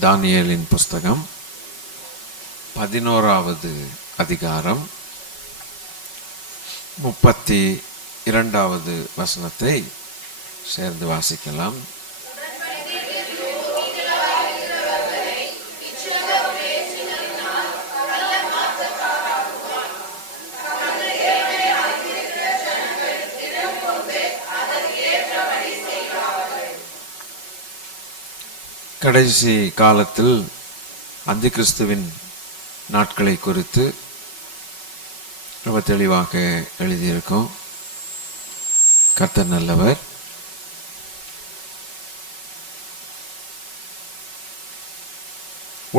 தானியேலின் புஸ்தகம் 11வது அதிகாரம் 32வது வசனத்தை சேர்ந்து வாசிக்கலாம். கடைசி காலத்தில் அந்தி கிறிஸ்துவின் நாட்களை குறித்து ரொம்ப தெளிவாக எழுதியிருக்கோம். கர்த்தர் நல்லவர்.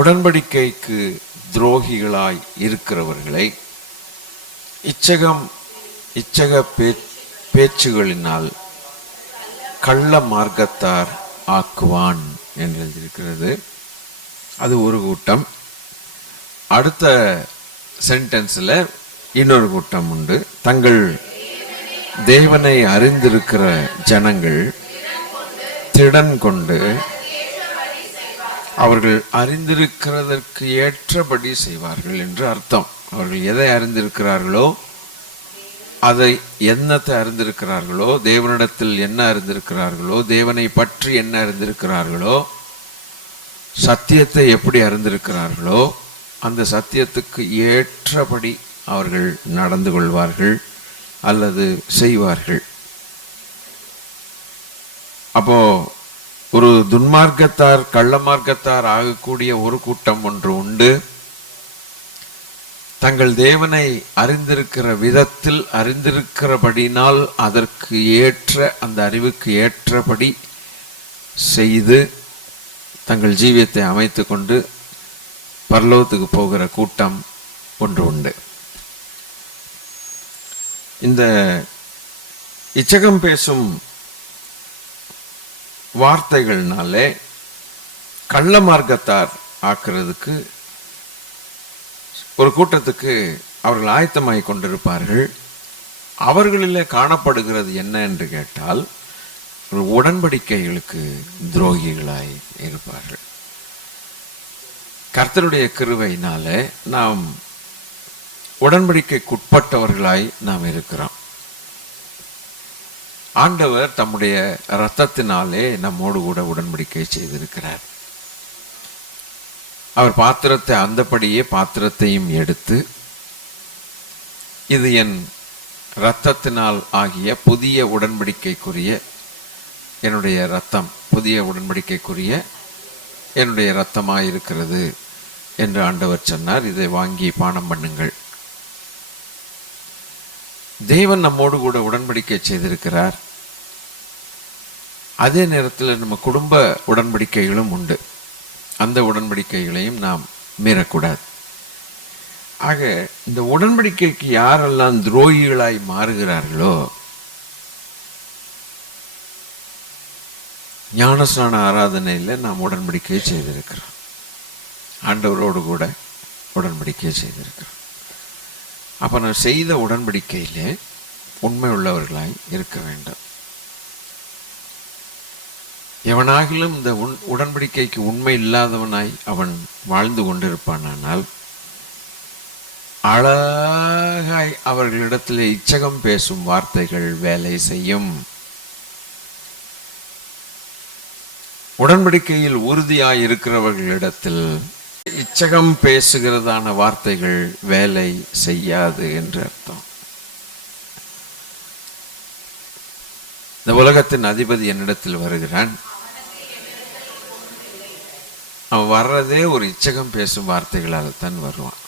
உடன்படிக்கைக்கு துரோகிகளாய் இருக்கிறவர்களை இச்சக பேச்சுகளினால் கள்ள மார்க்கத்தார் ஆக்குவான் என்று எழுதியிருக்கிறது. அது ஒரு கூட்டம். அடுத்த சென்டென்ஸில் இன்னொரு கூட்டம் உண்டு. தங்கள் தேவனை அறிந்திருக்கிற ஜனங்கள் திடன் கொண்டு அவர்கள் அறிந்திருக்கிறதற்கு ஏற்றபடி செய்வார்கள் என்று அர்த்தம். அவர்கள் எதை அறிந்திருக்கிறார்களோ, அதை என்னத்தை அறிந்திருக்கிறார்களோ, தேவனிடத்தில் என்ன அறிந்திருக்கிறார்களோ, தேவனை பற்றி என்ன அறிந்திருக்கிறார்களோ, சத்தியத்தை எப்படி அறிந்திருக்கிறார்களோ, அந்த சத்தியத்துக்கு ஏற்றபடி அவர்கள் நடந்து கொள்வார்கள் அல்லது செய்வார்கள். அப்போ ஒரு துன்மார்க்கத்தார் கள்ள மார்க்கத்தார் ஆகக்கூடிய ஒரு கூட்டம் ஒன்று உண்டு. தங்கள் தேவனை அறிந்திருக்கிற விதத்தில் அறிந்திருக்கிறபடினால் அதற்கு ஏற்ற அந்த அறிவுக்கு ஏற்றபடி செய்து தங்கள் ஜீவியத்தை அமைத்து கொண்டு பரலோகத்துக்கு போகிற கூட்டம் ஒன்று உண்டு. இந்த இச்சகம் பேசும் வார்த்தைகள்னாலே கள்ள மார்க்கத்தார் ஆக்குறதுக்கு ஒரு கூட்டத்துக்கு அவர்கள் ஆயத்தமாய் கொண்டிருப்பார்கள். அவர்களிலே காணப்படுகிறது என்ன என்று கேட்டால், உடன்படிக்கைகளுக்கு துரோகிகளாய் இருப்பார்கள். கர்த்தருடைய கிருபையினாலே நாம் உடன்படிக்கைக்குட்பட்டவர்களாய் நாம் இருக்கிறோம். ஆண்டவர் தம்முடைய இரத்தத்தினாலே நம்மோடு கூட உடன்படிக்கை செய்திருக்கிறார். அவர் பாத்திரத்தை அந்தபடியே பாத்திரத்தையும் எடுத்து, இது என் இரத்தத்தினால் ஆகிய புதிய உடன்படிக்கைக்குரிய என்னுடைய இரத்தம், புதிய உடன்படிக்கைக்குரிய என்னுடைய இரத்தமாயிருக்கிறது என்று ஆண்டவர் சொன்னார். இதை வாங்கி பானம் பண்ணுங்கள். தேவன் நம்மோடு கூட உடன்படிக்கை செய்திருக்கிறார். அதே நேரத்தில் நம்ம குடும்ப உடன்படிக்கைகளும் உண்டு. அந்த உடன்படிக்கைகளையும் நாம் மீறக்கூடாது. ஆக இந்த உடன்படிக்கைக்கு யாரெல்லாம் துரோகிகளாய் மாறுகிறார்களோ, ஞானஸ்நான ஆராதனையில் நாம் உடன்படிக்கை செய்திருக்கிறோம். ஆண்டவரோடு கூட உடன்படிக்கை செய்திருக்கிறோம். அப்போ நான் செய்த உடன்படிக்கையிலே உண்மை உள்ளவர்களாய் இருக்க வேண்டும். எவனாகிலும் இந்த உடன்படிக்கைக்கு உண்மை இல்லாதவனாய் அவன் வாழ்ந்து கொண்டிருப்பானால், அழகாய் அவர்களிடத்தில் இச்சகம் பேசும் வார்த்தைகள் வேலை செய்யும். உடன்படிக்கையில் உறுதியாய் இருக்கிறவர்களிடத்தில் இச்சகம் பேசுகிறதான வார்த்தைகள் வேலை செய்யாது என்று அர்த்தம். இந்த உலகத்தின் அதிபதி என்னிடத்தில் வருகிறான். அவன் வர்றதே ஒரு இச்சகம் பேசும் வார்த்தைகளால் தான் வருவான்.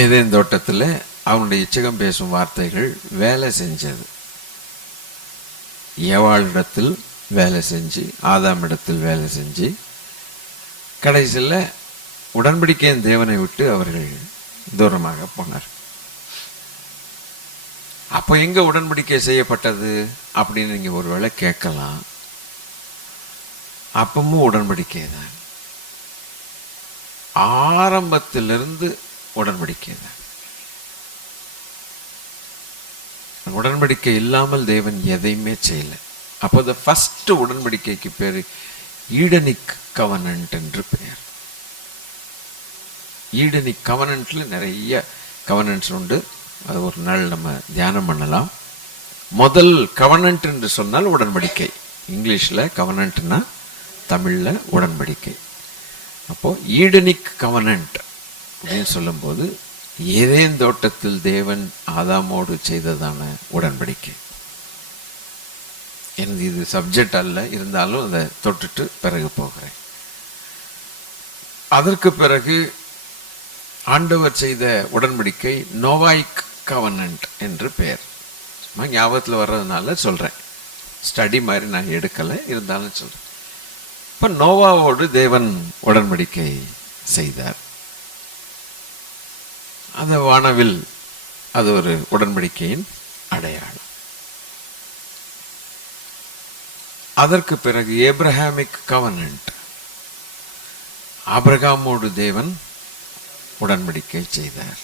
ஏதேன் தோட்டத்தில் அவனுடைய இச்சகம் பேசும் வார்த்தைகள் வேலை செஞ்சது. ஏவாளிடத்தில் வேலை செஞ்சு, ஆதாமிடத்தில் வேலை செஞ்சு, கடைசியில் உடன்படிக்கையின் தேவனை விட்டு அவர்கள் தூரமாக போனார். அப்போ எங்க உடன்படிக்கை செய்யப்பட்டது அப்படின்னு நீங்க ஒருவேளை கேட்கலாம். அப்பமும் உடன்படிக்கை தான். ஆரம்பத்திலிருந்து உடன்படிக்கை தான். உடன்படிக்கை இல்லாமல் தேவன் எதையுமே செய்யல. அப்போ இந்த ஃபர்ஸ்ட் உடன்படிக்கைக்கு பேரு ஈடனிக் கவனன்ட் என்று பெயர். ஈடனிக் கவனன்ட்ல நிறைய கவனன்ட்ஸ் உண்டு. அது ஒரு நாள் நம்ம தியானம் பண்ணலாம். முதல் கவனன்ட் என்று சொன்னால் உடன்படிக்கை. இங்கிலீஷில் கவனன்ட்னா தமிழில் உடன்படிக்கை. அப்போ ஈடனிக் கவனன்ட் அப்படின்னு சொல்லும்போது ஏதேன் தோட்டத்தில் தேவன் ஆதாமோடு செய்ததான உடன்படிக்கை. எனக்கு இது சப்ஜெக்ட் அல்ல, இருந்தாலும் அதை தொட்டுட்டு பிறகு போகிறேன். அதற்கு பிறகு ஆண்டவர் செய்த உடன்படிக்கை நோவாய்க் கவனன்ட் என்று பெயர். சும்மா ஞாபகத்தில் வர்றதுனால சொல்கிறேன், ஸ்டடி மாதிரி நான் எடுக்கலை, இருந்தாலும் சொல்கிறேன். இப்போ நோவாவோடு தேவன் உடன்படிக்கை செய்தார். அந்த வானவில் அது ஒரு உடன்படிக்கையின் அடையாளம். அதற்கு பிறகு ஏப்ரஹாமிக் கவனன்ட், ஆபிரகாமோடு தேவன் உடன்படிக்கை செய்தார்.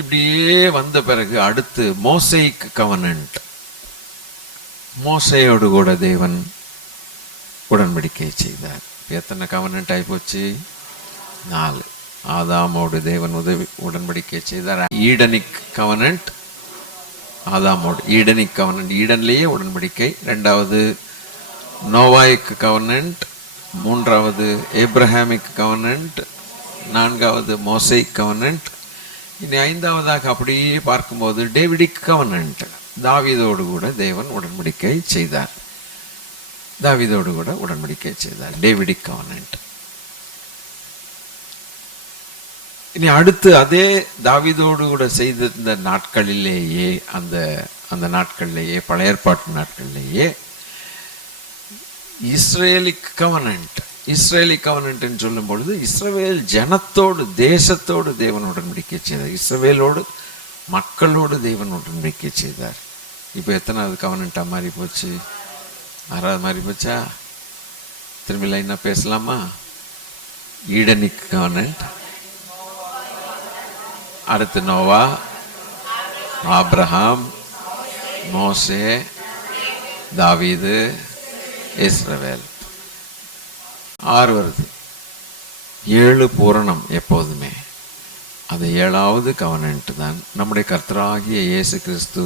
இப்படியே வந்த பிறகு அடுத்து மோசேயிக் கவனன்ட், மோசேயோடு கூட தேவன் உடன்படிக்கை செய்தார். எத்தனை கவனன்ட் ஆகிப்போச்சு? 4. ஆதாமோடு தேவன் உடன்படிக்கை செய்தார். ஈடனிக் கவனன்ட், ஆதாமோடு ஈடனிக் கவனன்ட், ஈடன்லேயே உடன்படிக்கை. 2வது நோவாய்க் கவனன்ட், 3வது ஏப்ரஹாமிக் கவனன்ட், 4வது மோசேயிக் கவனன்ட். இனி 5வதாக அப்படியே பார்க்கும்போது டேவிடிக் கவனன்ட், தாவீதோடு கூட தேவன் உடன்படிக்கை செய்தார். தாவீதோடு கூட உடன்படிக்கை செய்தார், டேவிடிக் கவனன்ட். இனி அடுத்து அதே தாவீதோடு கூட செய்த இந்த நாட்களிலேயே, அந்த நாட்களிலேயே, பழைய ஏற்பாட்டு நாட்களிலேயே இஸ்ரேலிக் கவனன்ட், இஸ்ரேலிக் கவனன்ட்னு சொல்லும் பொழுது இஸ்ரவேல் ஜனத்தோடு, தேசத்தோடு தேவன் உடன்படிக்கை செய்தார். இஸ்ரவேலோடு, மக்களோடு தேவன் உடன்படிக்கை செய்தார். இப்போ எத்தனாவது கவனன்ட்டா மாறி போச்சு? 6வது மாறி போச்சா? திரும்பி லைனா பேசலாமா? ஈடனிக் கவனன்ட், அடுத்து நோவா, ஆபிரகாம், மோசே, தாவீது, இஸ்ரவேல். 6 வருது. 7 பூரணம் எப்போதுமே. அது 7வது கவனன்ட் தான் நம்முடைய கர்த்தராகிய இயேசு கிறிஸ்து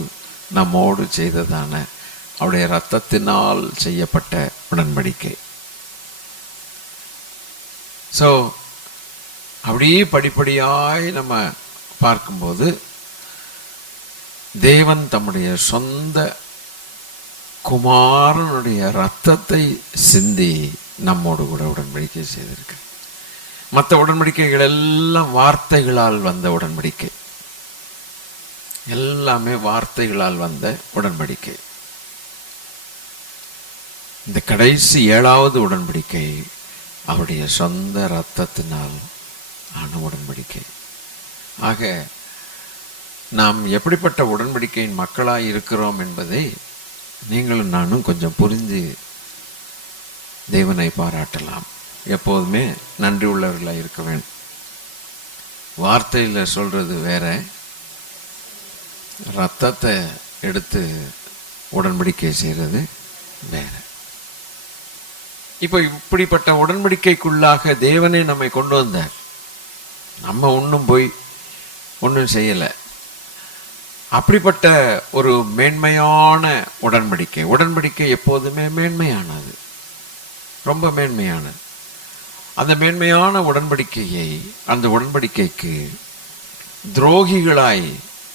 நம்மோடு செய்ததான அவருடைய இரத்தத்தினால் செய்யப்பட்ட உடன்படிக்கை. ஸோ அப்படியே படிப்படியாய் நம்ம பார்க்கும்போது தேவன் தம்முடைய சொந்த குமாரனுடைய இரத்தத்தை சிந்தி நம்மோடு கூட உடன்படிக்கை செய்திருக்கு. மற்ற உடன்படிக்கைகள் எல்லாம் வார்த்தைகளால் வந்த உடன்படிக்கை, எல்லாமே வார்த்தைகளால் வந்த உடன்படிக்கை. இந்த கடைசி 7வது உடன்படிக்கை அவருடைய சொந்த இரத்தத்தினால் ஆன உடன்படிக்கை. ஆக நாம் எப்படிப்பட்ட உடன்படிக்கையின் மக்களாய் இருக்கிறோம் என்பதை நீங்களும் நானும் கொஞ்சம் புரிஞ்சு தேவனை பாராட்டலாம். எப்போதுமே நன்றி உள்ளவர்களாக இருக்க வேண்டும். வார்த்தையில் சொல்றது வேற, ரத்தத்தை எடுத்து உடன்படிக்கை செய்கிறது வேற. இப்போ இப்படிப்பட்ட உடன்படிக்கைக்குள்ளாக தேவனே நம்மை கொண்டு வந்தார். நம்ம ஒன்றும் போய் ஒன்றும் செய்யலை. அப்படிப்பட்ட ஒரு மேன்மையான உடன்படிக்கை. உடன்படிக்கை எப்போதுமே மேன்மையானது, ரொம்ப மேன்மையானது. அந்த மேன்மையான உடன்படிக்கையை, அந்த உடன்படிக்கைக்கு துரோகிகளாய்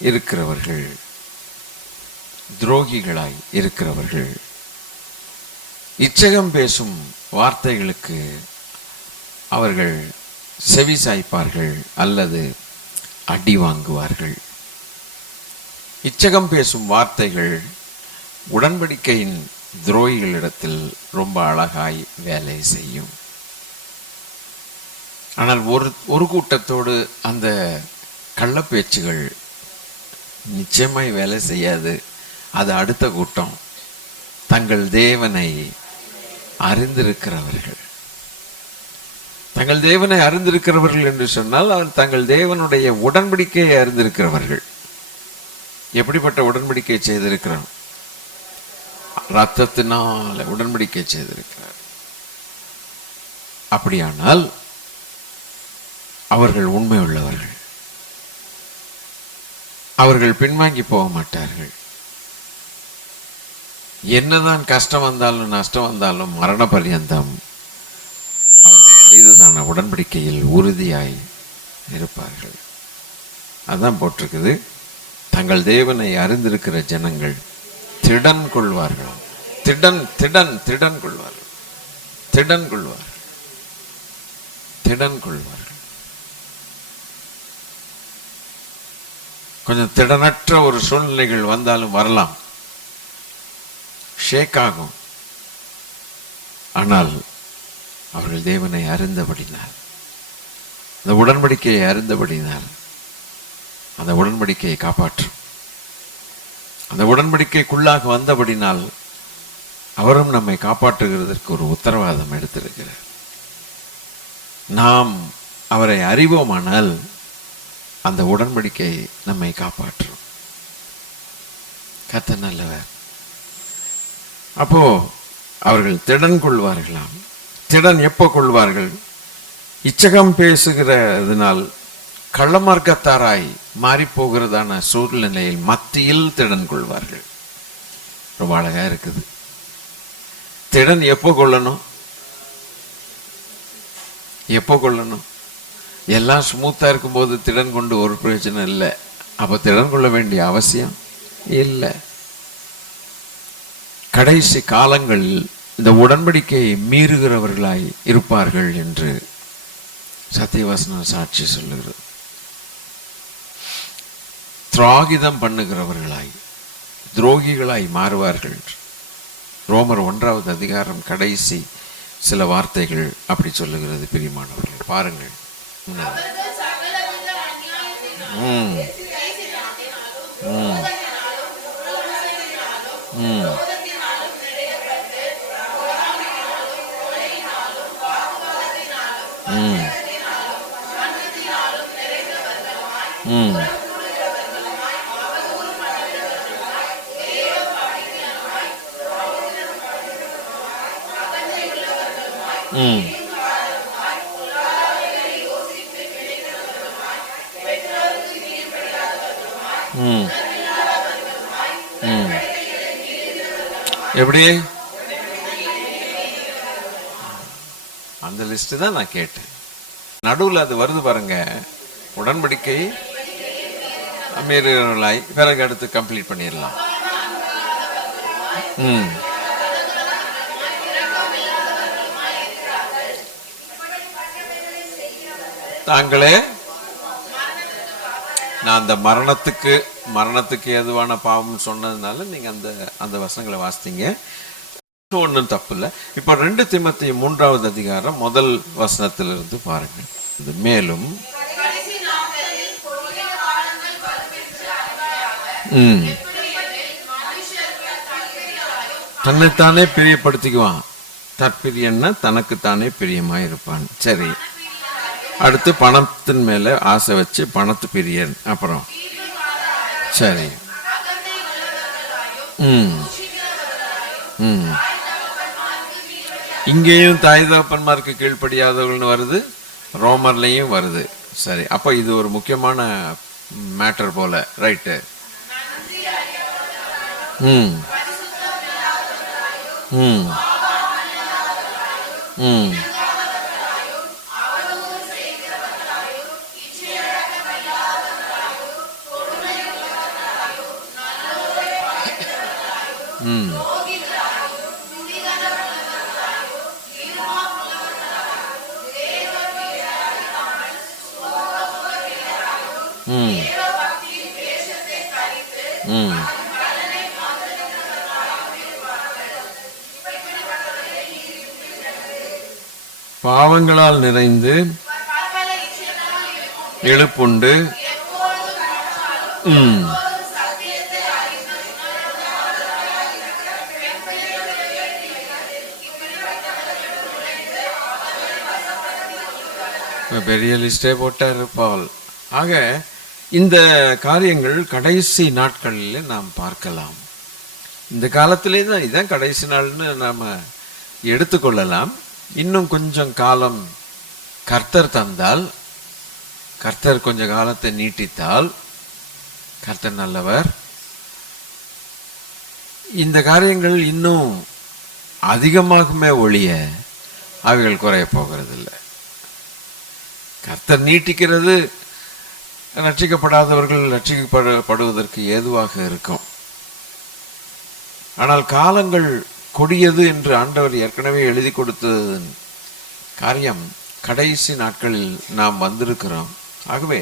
இருக்கிறவர்கள் இச்சகம் பேசும் வார்த்தைகளுக்கு அவர்கள் செவி சாய்ப்பார்கள் அல்லது அடி வாங்குவார்கள். இச்சகம் பேசும் வார்த்தைகள் உடன்படிக்கையின் துரோகிகளிடத்தில் ரொம்ப அழகாய் வேலை செய்யும். ஆனால் ஒரு கூட்டத்தோடு அந்த கள்ளப்பேச்சுகள் நிச்சயமாய் வேலை செய்யாது. அது அடுத்த கூட்டம், தங்கள் தேவனை அறிந்திருக்கிறவர்கள். தங்கள் தேவனை அறிந்திருக்கிறவர்கள் என்று சொன்னால் அவர் தங்கள் தேவனுடைய உடன்படிக்கையை அறிந்திருக்கிறவர்கள். எப்படிப்பட்ட உடன்படிக்கை செய்திருக்கிறோம்? ரத்தத்தினால உடன்படிக்கை செய்திருக்கிறார். அப்படியானால் அவர்கள் உண்மை உள்ளவர்கள், அவர்கள் பின்வாங்கி போக மாட்டார்கள். என்னதான் கஷ்டம் வந்தாலும் நஷ்டம் வந்தாலும் மரண பரியந்தம் அவர்கள் செய்ததான உடன்படிக்கையில் உறுதியாய் இருப்பார்கள். அதான் போட்டிருக்குது, தங்கள் தேவனை அறிந்திருக்கிற ஜனங்கள் திடன் கொள்வார்கள். திடன் திடன் திடன் கொள்வார்கள். திடன் கொள்வார்கள். திடன் கொள்வார்கள். கொஞ்சம் திடனற்ற ஒரு சூழ்நிலைகள் வந்தாலும் வரலாம், ஷேக் ஆகும். ஆனால் அவர்கள் தேவனை அறிந்தபடினால், அந்த உடன்படிக்கையை அறிந்தபடினால் அந்த உடன்படிக்கையை காப்பாற்றும். அந்த உடன்படிக்கைக்குள்ளாக வந்தபடினால் அவரும் நம்மை காப்பாற்றுகிறதற்கு ஒரு உத்தரவாதம் எடுத்திருக்கிறார். நாம் அவரை அறிவோமானால் அந்த உடன்படிக்கை நம்மை காப்பாற்றும். கர்த்தர் நல்லவர். அப்போ அவர்கள் திடன் கொள்வார்களாம். திடன் எப்போ கொள்வார்கள்? இச்சகம் பேசுகிறதுனால் கள்ளமார்க்கத்தாராய் மாறி போகிறதான சூழ்நிலையில் மத்தியில் திடன் கொள்வார்கள். ரொம்ப அழகா இருக்குது. திடன் எப்போ கொள்ளணும்? எப்போ கொள்ளணும்? எல்லாம் ஸ்மூத்தா இருக்கும்போது திடன் கொண்டு ஒரு பிரயோஜனம் இல்லை. அப்ப திடன் கொள்ள வேண்டிய அவசியம் இல்லை. கடைசி காலங்களில் இந்த உடன்படிக்கையை மீறுகிறவர்களாய் இருப்பார்கள் என்று சத்தியவசனம் சாட்சி சொல்லுகிறது. திராகிதம் பண்ணுகிறவர்களாய், துரோகிகளாய் மாறுவார்கள். ரோமர் 1வது அதிகாரம் கடைசி சில வார்த்தைகள் அப்படி சொல்லுகிறது. பிரியமானவர்கள் பாருங்கள். எப்படி? அந்த லிஸ்ட் தான் நான் கேட்டேன். நடுவில் அது வருது பாருங்க, உடன்படிக்கை மீறுகிறவர்களாய், பிறகு அடுத்து கம்ப்ளீட் பண்ணிடலாம். தாங்களே நான் அந்த மரணத்துக்கு ஏதுவான பாவம் சொன்னதுனால நீங்க அந்த வசனங்களை வாசித்தீங்க. ஒன்றும் தப்பு இல்லை. இப்ப 2 தீமோத்தேயு 3வது அதிகாரம் 1 வசனத்திலிருந்து பாருங்க. இது மேலும் தன்னைத்தானே பிரியப்படுத்திக்குவான். தற்பிரியன்னா தனக்குத்தானே பிரியமாய் இருப்பான். சரி, அடுத்து பணத்தின் மேல ஆசை வச்சு பணத்து பிரியன். அப்புறம் சரி, இங்கேயும் தாய் தகப்பன்மாருக்கு கீழ்ப்படியாதவர்கள்னு வருது, ரோமர்லையும் வருது. சரி, அப்ப இது ஒரு முக்கியமான மேட்டர் போல. ரைட்டு. பாவங்களால் நிறைந்து இழுப்புண்டு பெரிய லிஸ்டே போட்டார் பவுல். ஆக இந்த காரியங்கள் கடைசி நாட்களில் நாம் பார்க்கலாம். இந்த காலத்திலே தான் இதுதான் கடைசி நாள்னு நாம் எடுத்துக்கொள்ளலாம். இன்னும் கொஞ்சம் காலம் கர்த்தர் தந்தால், கர்த்தர் கொஞ்ச காலத்தை நீட்டித்தால், கர்த்தர் நல்லவர், இந்த காரியங்கள் இன்னும் அதிகமாகுமே ஒழிய அவைகள் குறைய போகிறதில்லை. கர்த்தர் நீட்டிக்கிறது ரட்சிக்கப்படாதவர்கள் ரட்சிக்கப்படுவதற்கு ஏதுவாக இருக்கும். ஆனால் காலங்கள் கொடியது என்று ஆண்டவர் ஏற்கனவே எழுதி கொடுத்ததன் காரியம் கடைசி நாட்களில் நாம் வந்திருக்கிறோம். ஆகவே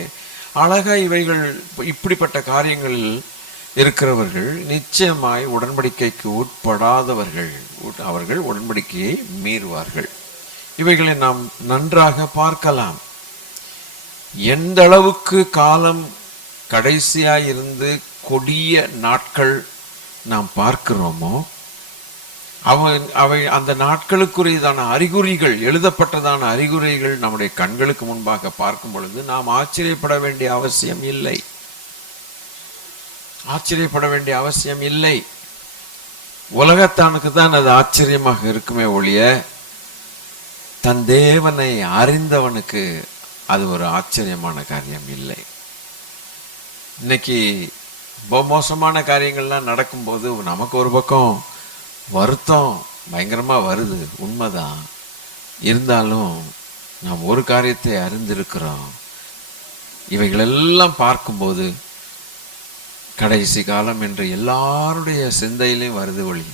அழகா இவைகள் இப்படிப்பட்ட காரியங்களில் இருக்கிறவர்கள் நிச்சயமாய் உடன்படிக்கைக்கு உட்படாதவர்கள், அவர்கள் உடன்படிக்கையை மீறுவார்கள். இவைகளை நாம் நன்றாக பார்க்கலாம். எந்த அளவுக்கு காலம் கடைசியாய் இருந்து கொடிய நாட்கள் நாம் பார்க்கிறோமோ, அவை அந்த நாட்களுக்குரியதான அறிகுறிகள், எழுதப்பட்டதான அறிகுறிகள் நம்முடைய கண்களுக்கு முன்பாக பார்க்கும் பொழுது நாம் ஆச்சரியப்பட வேண்டிய அவசியம் இல்லை. ஆச்சரியப்பட வேண்டிய அவசியம் இல்லை. உலகத்தானுக்கு தான் அது ஆச்சரியமாக இருக்குமே ஒழிய, தன் தேவனை அறிந்தவனுக்கு அது ஒரு ஆச்சரியமான காரியம் இல்லை. இன்னைக்கு மோசமான காரியங்கள்லாம் நடக்கும்போது நமக்கு ஒரு பக்கம் வருத்தம் பயங்கரமா வருது, உண்மைதான். இருந்தாலும் நாம் ஒரு காரியத்தை அறிந்திருக்கிறோம். இவைகளெல்லாம் பார்க்கும்போது கடைசி காலம் என்று எல்லாருடைய சிந்தையிலையும் வருது ஒளி.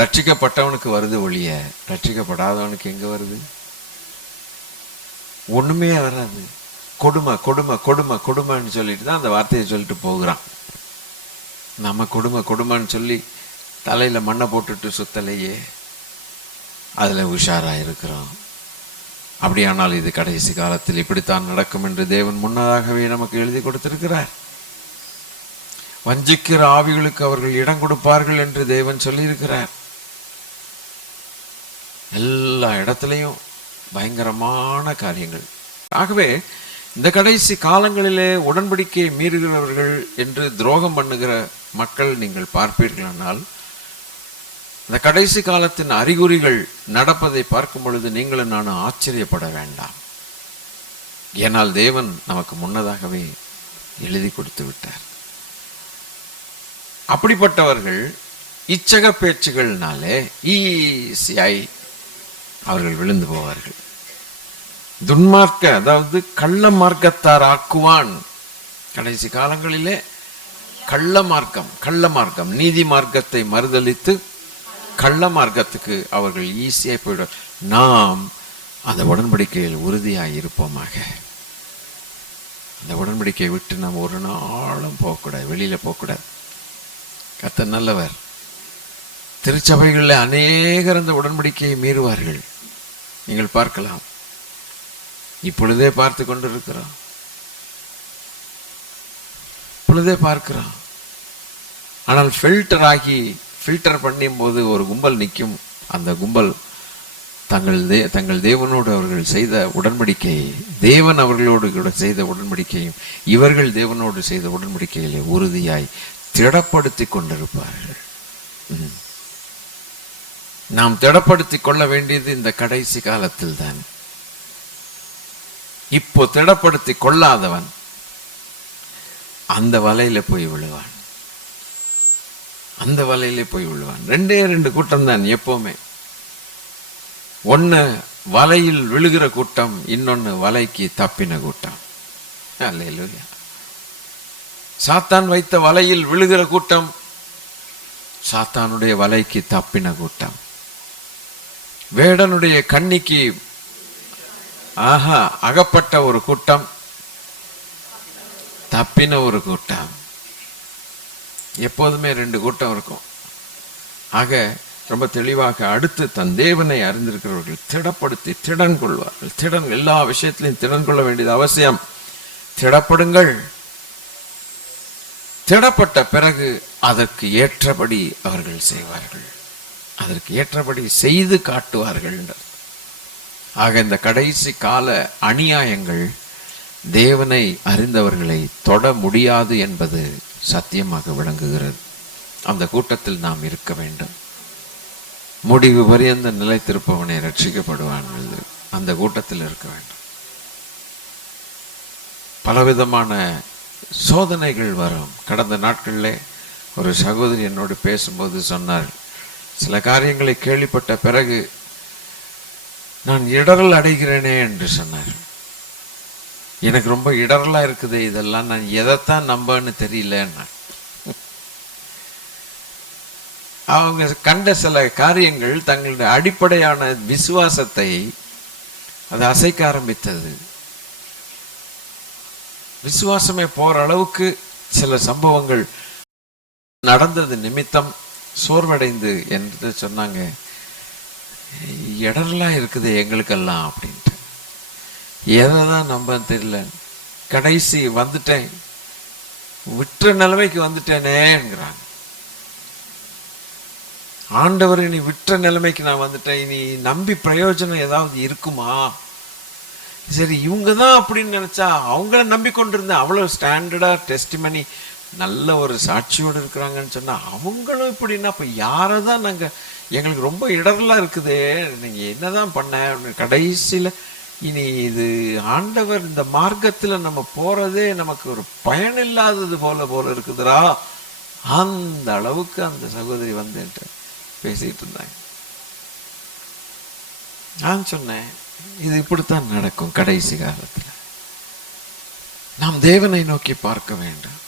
ரட்சிக்கப்பட்டவனுக்கு வருது ஒளிய, ரட்சிக்கப்படாதவனுக்கு எங்க வருது? ஒண்ணுமே வராது. கொடுமை கொடுமை கொடுமை கொடுமைன்னு சொல்லிட்டு தான் அந்த வார்த்தையை சொல்லிட்டு போகிறான். நம்ம கொடுமை கொடுமைன்னு சொல்லி தலையில மண்ணை போட்டுட்டு சுத்தலையே, அதுல உஷாரா இருக்கிறோம். அப்படியானால் இது கடைசி காலத்தில் இப்படித்தான் நடக்கும் என்று தேவன் முன்னதாகவே நமக்கு எழுதி கொடுத்திருக்கிறார். வஞ்சிக்கிற ஆவிகளுக்கு அவர்கள் இடம் கொடுப்பார்கள் என்று தேவன் சொல்லியிருக்கிறார். எல்லா இடத்திலையும் பயங்கரமான காரியங்கள். ஆகவே இந்த கடைசி காலங்களிலே உடன்படிக்கையை மீறுகிறவர்கள் என்று துரோகம் பண்ணுகிற மக்கள் நீங்கள் பார்ப்பீர்களானால், இந்த கடைசி காலத்தின் அறிகுறிகள் நடப்பதை பார்க்கும் பொழுது நீங்களும் நானும் ஆச்சரியப்பட வேண்டாம். ஏனால் தேவன் நமக்கு முன்னதாகவே எழுதி கொடுத்து விட்டார். அப்படிப்பட்டவர்கள் இச்சக பேச்சுகள்னாலே ஈஸியாய் அவர்கள் விழுந்து போவார்கள். துன்மார்க்க, அதாவது கள்ள மார்க்கத்தார் ஆக்குவான். கடைசி காலங்களிலே கள்ள மார்க்கம் நீதி மார்க்கத்தை மறுதலித்து கள்ள மார்க்கத்துக்கு அவர்கள் ஈஸியாய் போயிடும். நாம் அந்த உடன்படிக்கையில் உறுதியாய் இருப்போமாக. அந்த உடன்படிக்கையை விட்டு நாம் ஒரு நாளும் போகக்கூடாது, வெளியில போகக்கூடாது. கர்த்தர் நல்லவர். திருச்சபைகளில் அநேகர் அந்த உடன்படிக்கையை மீறுவார்கள். நீங்கள் பார்க்கலாம், இப்பொழுதே பார்த்து கொண்டிருக்கிறோம், இப்பொழுதே பார்க்கிறோம். ஆனால் ஃபில்டர் பண்ணும் போது ஒரு கும்பல் நிற்கும். அந்த கும்பல் தங்கள் தேவனோடு அவர்கள் செய்த உடன்படிக்கையை, தேவன் அவர்களோடு கூட செய்த உடன்படிக்கையும் இவர்கள் தேவனோடு செய்த உடன்படிக்கையிலே உறுதியாய் திடப்படுத்தி கொண்டிருப்பார்கள். நாம் திடப்படுத்தி கொள்ள வேண்டியது இந்த கடைசி காலத்தில் தான். இப்போ திடப்படுத்தி கொள்ளாதவன் அந்த வலையில போய் விழுவான். அந்த வலையிலே போய் விழுவான். ரெண்டு கூட்டம் தான் எப்பவுமே. ஒன்னு வலையில் விழுகிற கூட்டம், இன்னொன்னு வலைக்கு தப்பின கூட்டம். அல்லேலூயா. சாத்தான் வைத்த வலையில் விழுகிற கூட்டம், சாத்தானுடைய வலைக்கு தப்பின கூட்டம். வேடனுடைய கண்ணிக்கு அகப்பட்ட ஒரு கூட்டம், தப்பின ஒரு கூட்டம். எப்போதுமே ரெண்டு கூட்டம் இருக்கும். ஆக ரொம்ப தெளிவாக அடுத்து தன் தேவனை அறிந்திருக்கிறவர்கள் திடப்படுத்தி திடன் கொள்வார்கள். எல்லா விஷயத்திலையும் திடன் கொள்ள வேண்டியது அவசியம். திடப்படுங்கள். திடப்பட்ட பிறகு அதற்கு ஏற்றபடி அவர்கள் செய்வார்கள், அதற்கு ஏற்றபடி செய்து காட்டுவார்கள். ஆக இந்த கடைசி கால அநியாயங்கள் தேவனை அறிந்தவர்களை தொட முடியாது என்பது சத்தியமாக விளங்குகிறது. அந்த கூட்டத்தில் நாம் இருக்க வேண்டும். முடிவு பரியந்த நிலைத்திருப்பவனை ரட்சிக்கப்படுவான், அந்த கூட்டத்தில் இருக்க வேண்டும். பலவிதமான சோதனைகள் வரும். கடந்த நாட்களில் ஒரு சகோதரி என்னோடு பேசும்போது சொன்னார், சில காரியங்களை கேள்விப்பட்ட பிறகு நான் இடரல் அடைகிறேனே என்று சொன்னார். எனக்கு ரொம்ப இடரலா இருக்குது, இதெல்லாம் நான் எதைத்தான் நம்பன்னு தெரியலன்னா. அவங்க கண்ட சில காரியங்கள் தங்களுடைய அடிப்படையான விசுவாசத்தை அது அசைக்க ஆரம்பித்தது. விசுவாசமே போற அளவுக்கு சில சம்பவங்கள் நடந்தது நிமித்தம் சோர்வடைந்து என்று சொன்னாங்க. இடரெல்லாம் இருக்குது எங்களுக்கெல்லாம் அப்படின்ட்டு. எதை தான் நம்ப தெரியல. கடைசி வந்துட்டேன், விட்டுற நிலைமைக்கு வந்துட்டேனேங்கிறாங்க. ஆண்டவர் இனி விட்டுற நிலைமைக்கு நான் வந்துட்டேன், இனி நம்பி பிரயோஜனம் ஏதாவது இருக்குமா? சரி, இவங்க தான் அப்படின்னு நினைச்சா அவங்கள நம்பிக்கொண்டிருந்தேன். அவ்வளோ ஸ்டாண்டர்டா டெஸ்டிமனி நல்ல ஒரு சாட்சியோடு இருக்கிறாங்கன்னு சொன்னா அவங்களும் இப்படின்னா இப்போ யாரை தான் நாங்கள், எங்களுக்கு ரொம்ப இடரெல்லாம் இருக்குதே, நீங்கள் என்னதான் பண்ண கடைசியில் இனி இது ஆண்டவர் இந்த மார்க்கத்தில் நம்ம போறதே நமக்கு ஒரு பயன் இல்லாதது போல இருக்குதுரா. அந்த அளவுக்கு அந்த சகோதரி வந்துட்டு பேசிட்டு இருந்தாங்க. நான் சொன்னேன், இது இப்படித்தான் நடக்கும் கடைசி காலத்தில். நாம் தேவனை நோக்கி பார்க்க வேண்டும்.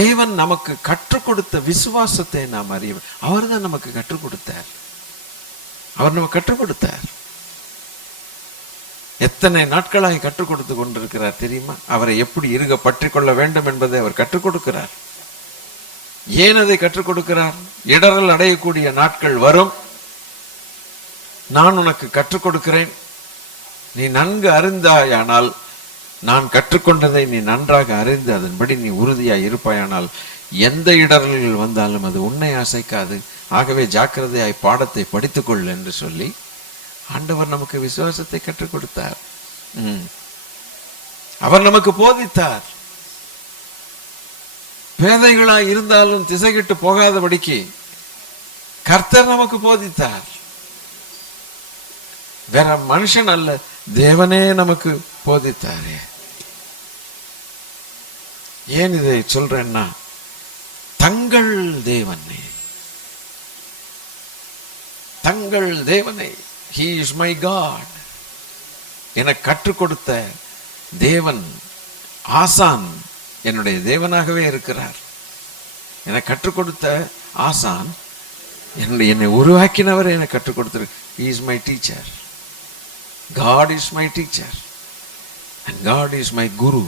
தேவன் நமக்கு கற்றுக் கொடுத்த விசுவாசத்தை நாம் அறிய. அவர் தான் நமக்கு கற்றுக் கொடுத்தார். அவர் நமக்கு கற்றுக் கொடுத்தார். எத்தனை நாட்களாக கற்றுக் கொடுத்து கொண்டிருக்கிறார் தெரியுமா? அவரை எப்படி இருக பற்றி கொள்ள வேண்டும் என்பதை அவர் கற்றுக் கொடுக்கிறார். ஏன் அதை கற்றுக் கொடுக்கிறார்? இடரல் அடையக்கூடிய நாட்கள் வரும், நான் உனக்கு கற்றுக் கொடுக்கிறேன், நீ நன்கு அறிந்தாயானால், நான் கற்றுக்கொண்டதை நீ நன்றாக அறிந்து அதன்படி நீ உறுதியாய் இருப்பாயானால் எந்த இடர்கள் வந்தாலும் அது உன்னை அசைக்காது. ஆகவே ஜாக்கிரதையாய் பாடத்தை படித்துக்கொள் என்று சொல்லி ஆண்டவர் நமக்கு விசுவாசத்தை கற்றுக் கொடுத்தார். அவர் நமக்கு போதித்தார். பேதைகளாய் இருந்தாலும் திசைகிட்டு போகாதபடிக்கு கர்த்தர் நமக்கு போதித்தார். வேற மனுஷன் அல்ல, தேவனே நமக்கு போதித்தாரே. ஏன் இதை சொல்றேன்னா, தங்கள் தேவனை, தங்கள் தேவனை, he is my God, எனக்கு கற்றுக் கொடுத்த தேவன், ஆசான் என்னுடைய தேவனாகவே இருக்கிறார். எனக்கு கற்றுக் கொடுத்த ஆசான், என்னை உருவாக்கினவர் எனக்கு கற்றுக் கொடுத்திரு. he is my teacher, God is my teacher and God is my guru.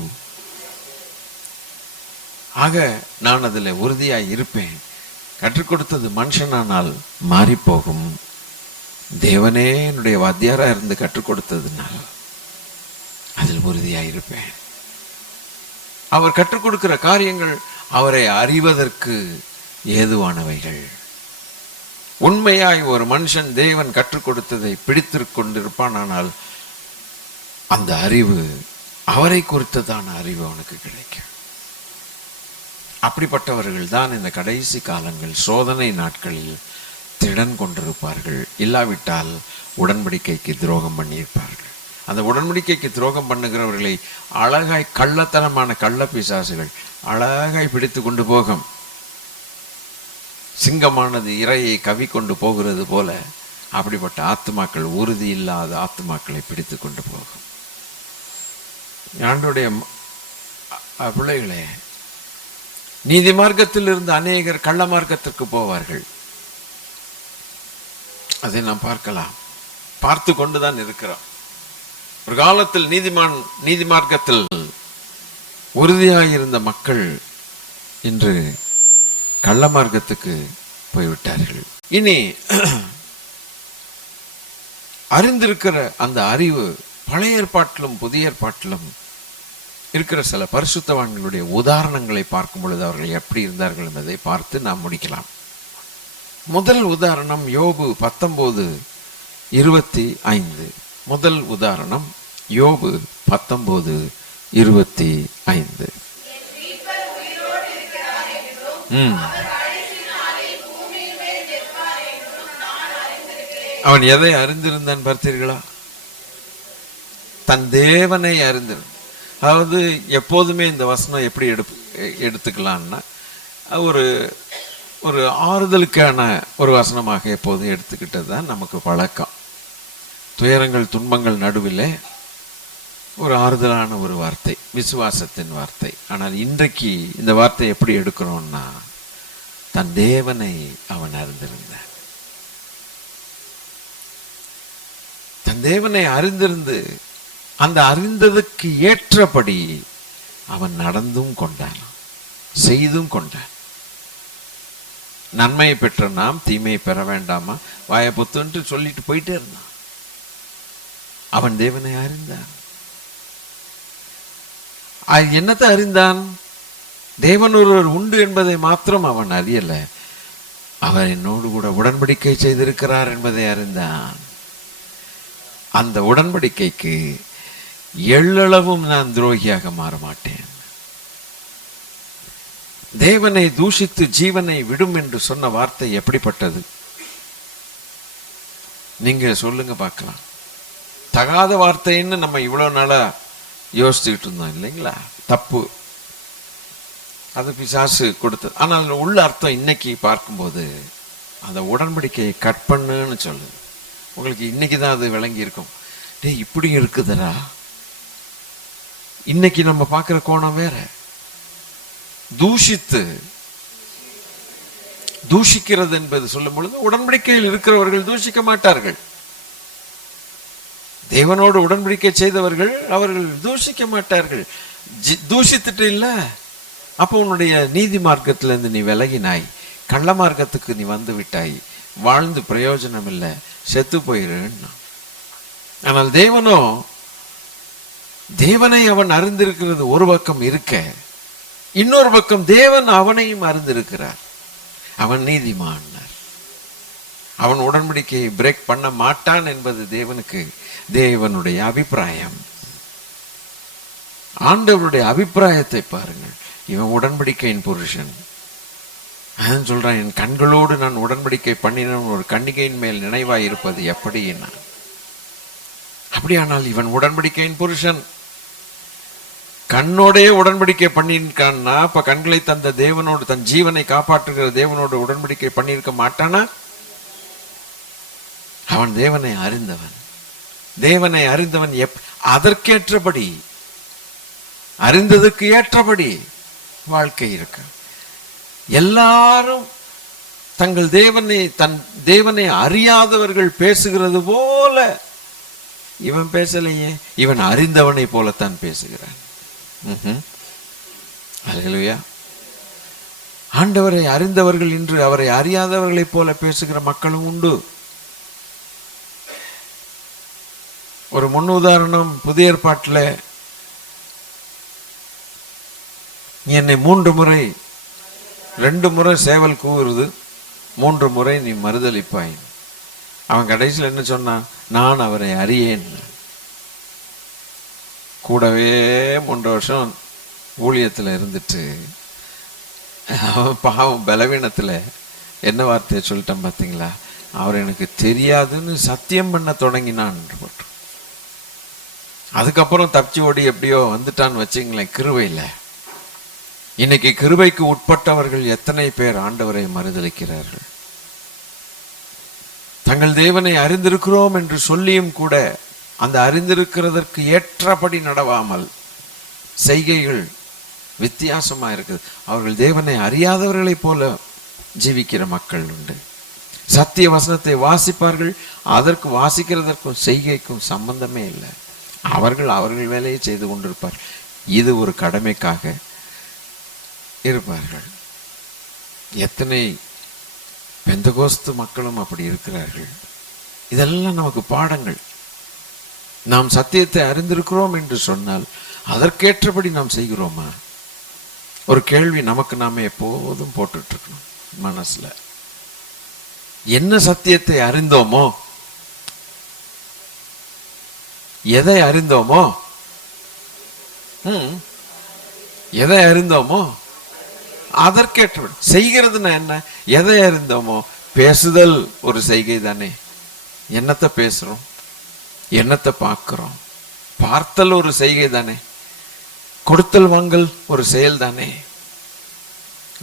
ஆக நான் அதில் உறுதியாய் இருப்பேன். கற்றுக் கொடுத்தது மனுஷனானால் மாறி போகும், தேவனே என்னுடைய வாத்தியாரா இருந்து கற்றுக் கொடுத்ததுனால் அதில் உறுதியாய் இருப்பேன். அவர் கற்றுக் கொடுக்கிற காரியங்கள் அவரை அறிவதற்கு ஏதுவானவைகள். உண்மையாய் ஒரு மனுஷன் தேவன் கற்றுக் கொடுத்ததை பிடித்து கொண்டிருப்பான், ஆனால் அந்த அறிவு அவரை குறித்ததான அறிவு அவனுக்கு கிடைக்கும். அப்படிப்பட்டவர்கள் தான் இந்த கடைசி காலங்கள் சோதனை நாட்களில் திடன் கொண்டிருப்பார்கள். இல்லாவிட்டால் உடன்படிக்கைக்கு துரோகம் பண்ணியிருப்பார்கள். அந்த உடன்படிக்கைக்கு துரோகம் பண்ணுகிறவர்களை அழகாய் கள்ளத்தனமான கள்ள பிசாசுகள் அழகாய் பிடித்து கொண்டு போகும். சிங்கமானது இரையை கவி கொண்டு போகிறது போல அப்படிப்பட்ட ஆத்துமாக்கள், உறுதி இல்லாத ஆத்துமாக்களை பிடித்து கொண்டு போகும். ஆண்டவருடைய பிள்ளைகளே, நீதி மார்க்கத்தில் இருந்து அநேகர் கள்ள மார்க்கத்திற்கு போவார்கள். அதை நாம் பார்க்கலாம், பார்த்து கொண்டுதான் இருக்கிறோம். ஒரு காலத்தில் நீதி மார்க்கத்தில் உறுதியாக இருந்த மக்கள் இன்று கள்ள மார்க்கத்துக்கு போய்விட்டார்கள். இனி அறிந்திருக்கிற அந்த அறிவு பழைய ஏற்பாட்டிலும் புதிய ஏற்பாட்டிலும் இருக்கிற சில பரிசுத்தவான்களுடைய உதாரணங்களை பார்க்கும் பொழுது அவர்கள் எப்படி இருந்தார்கள் என்பதை பார்த்து நாம் முடிக்கலாம். முதல் உதாரணம் யோபு 19:25. முதல் உதாரணம் யோபு 19:25. அவன் எதை அறிந்திருந்தான் பார்த்தீர்களா? தன் தேவனை அறிந்திருந்தான். அதாவது எப்போதுமே இந்த வசனம் எப்படி எடுத்துக்கலான்னா, ஒரு ஒரு ஆறுதலுக்கான ஒரு வசனமாக எப்போதும் எடுத்துக்கிட்டது தான் நமக்கு பழக்கம். துயரங்கள் துன்பங்கள் நடுவில் ஒரு ஆறுதலான ஒரு வார்த்தை, விசுவாசத்தின் வார்த்தை. ஆனால் இன்றைக்கு இந்த வார்த்தை எப்படி எடுக்கிறோம்னா, தன் தேவனை அவன் அறிந்திருந்தான். தன் தேவனை அறிந்திருந்து அந்த அறிந்ததுக்கு ஏற்றபடி அவன் நடந்தும் கொண்டான், செய்தும் கொண்டான். நன்மையை பெற்ற நாம் தீமையை பெற வேண்டாமா, வாயப்புத்துன்ட்டு சொல்லிட்டு போயிட்டே இருந்தான். அவன் தேவனை அறிந்தான். என்னத்தை அறிந்தான்? தேவன் ஒருவர் உண்டு என்பதை மாத்திரம் அவன் அறியல, அவர் என்னோடு கூட உடன்படிக்கை செய்திருக்கிறார் என்பதை அறிந்தான். அந்த உடன்படிக்கைக்கு எள்ளளவும் நான் துரோகியாக மாற மாட்டேன். தேவனை தூஷித்து ஜீவனை விடும் என்று சொன்ன வார்த்தை எப்படிப்பட்டது? நீங்க சொல்லுங்க பார்க்கலாம். தகாத வார்த்தைன்னு நம்ம இவ்வளவு நாளா யோசிச்சுக்கிட்டு இருந்தோம் இல்லைங்களா? தப்பு, அது பிசாசு கொடுத்தது. ஆனால் உள்ள அர்த்தம் இன்னைக்கு பார்க்கும்போது அந்த உடன்படிக்கையை கட் பண்ணுன்னு சொல்லுது. உங்களுக்கு இன்னைக்கு தான் அது விளங்கி இருக்கும். டேய், இப்படி இருக்குதுடா. இன்னைக்கு நம்ம பார்க்கிற கோணம் வேற. தூஷிக்கிறது என்பது சொல்லும் பொழுது, உடன்படிக்கையில் இருக்கிறவர்கள் தூஷிக்க மாட்டார்கள். தேவனோடு உடன்படிக்கை செய்தவர்கள் அவர்கள் தூஷிக்க மாட்டார்கள். தூஷித்துட்டு இல்ல, அப்போ உன்னுடைய நீதி மார்க்கத்திலிருந்து நீ விலகினாய், கள்ள மார்க்கத்துக்கு நீ வந்து விட்டாய், வாழ்ந்து பிரயோஜனம் இல்லை, செத்து போயிருன்னா. ஆனால் தேவனோ, தேவனை அவன் அறிந்திருக்கிறது ஒரு பக்கம் இருக்க, இன்னொரு பக்கம் தேவன் அவனையும் அறிந்திருக்கிறார். அவன் நீதிமான். அவன் உடன்படிக்கையை பிரேக் பண்ண மாட்டான் என்பது தேவனுடைய அபிப்பிராயம். ஆண்டவருடைய அபிப்பிராயத்தை பாருங்கள். இவன் உடன்படிக்கையின் புருஷன். அதான் சொல்றான், என் கண்களோடு நான் உடன்படிக்கை பண்ணின ஒரு கன்னிகையின் மேல் நினைவாய் இருப்பது எப்படி? அப்படியானால் இவன் உடன்படிக்கையின் புருஷன். கண்ணோடைய உடன்படிக்கை பண்ணியிருக்கான்னா, அப்ப கண்களை தந்த தேவனோடு, தன் ஜீவனை காப்பாற்றுகிற தேவனோடு உடன்படிக்கை பண்ணியிருக்க மாட்டானா? அவன் தேவனை அறிந்தவன். தேவனை அறிந்தவன் அதற்கேற்றபடி, அறிந்ததுக்கு ஏற்றபடி வாழ்க்கை இருக்கு. எல்லாரும் தங்கள் தன் தேவனை அறியாதவர்கள் பேசுகிறது போல இவன் பேசலையே. இவன் அறிந்தவனை போலத்தான் பேசுகிறான். அல்லேலூயா. ஆண்டவரை அறிந்தவர்கள் இன்று அவரை அறியாதவர்களைப் போல பேசுகிற மக்களும் உண்டு. ஒரு முன்னுதாரணம், புதிய ஏற்பாட்டில் என்னை 3 முறை 2 முறை சேவல் கூவுறது, 3 முறை நீ மறுதலிப்பாய். அவன் கடைசியில் என்ன சொன்னான்? நான் அவரை அறியேன். கூடவே 3 வருஷம் ஊழியத்தில் இருந்துட்டு அவன் பாவம் பலவீனத்தில் என்ன வார்த்தையை சொல்லிட்டான் பார்த்தீங்களா? அவர் எனக்கு தெரியாதுன்னு சத்தியம் பண்ண தொடங்கினான். அதுக்கப்புறம் தப்பிச்சு ஓடி எப்படியோ வந்துட்டான்னு வச்சுங்களேன் கிருபையில். இன்னைக்கு கிருபைக்கு உட்பட்டவர்கள் எத்தனை பேர் ஆண்டவரை மறுதலிக்கிறார்கள்? தங்கள் தேவனை அறிந்திருக்கிறோம் என்று சொல்லியும் கூட அந்த அறிந்திருக்கிறதற்கு ஏற்றபடி நடவாமல் செய்கைகள் வித்தியாசமா இருக்குது. அவர்கள் தேவனை அறியாதவர்களைப் போல ஜீவிக்கிற மக்கள் உண்டு. சத்திய வசனத்தை வாசிப்பார்கள், அதற்கு வாசிக்கிறதற்கும் செய்கைக்கும் சம்பந்தமே இல்லை. அவர்கள் வேலையை செய்து கொண்டிருப்பார். இது ஒரு கடமைக்காக இருப்பார்கள். எத்தனை பெந்தகோஸ்து மக்களும் அப்படி இருக்கிறார்கள். இதெல்லாம் நமக்கு பாடங்கள். நாம் சத்தியத்தை அறிந்திருக்கிறோம் என்று சொன்னால் அதற்கேற்றபடி நாம் செய்கிறோமா? ஒரு கேள்வி நமக்கு நாம எப்போதும் போட்டுட்டு இருக்கணும் மனசுல. என்ன சத்தியத்தை அறிந்தோமோ, எதை அறிந்தோமோ, எதை அறிந்தோமோ அதற்கேற்றபடி செய்கிறதுனா என்ன? எதை அறிந்தோமோ. பேசுதல் ஒரு செய்கை தானே. என்னத்தை பேசுறோம், என்னத்தை பார்க்கிறோம்? பார்த்தல் ஒரு செய்கை தானே, கொடுத்தல் வாங்கல் ஒரு செயல் தானே,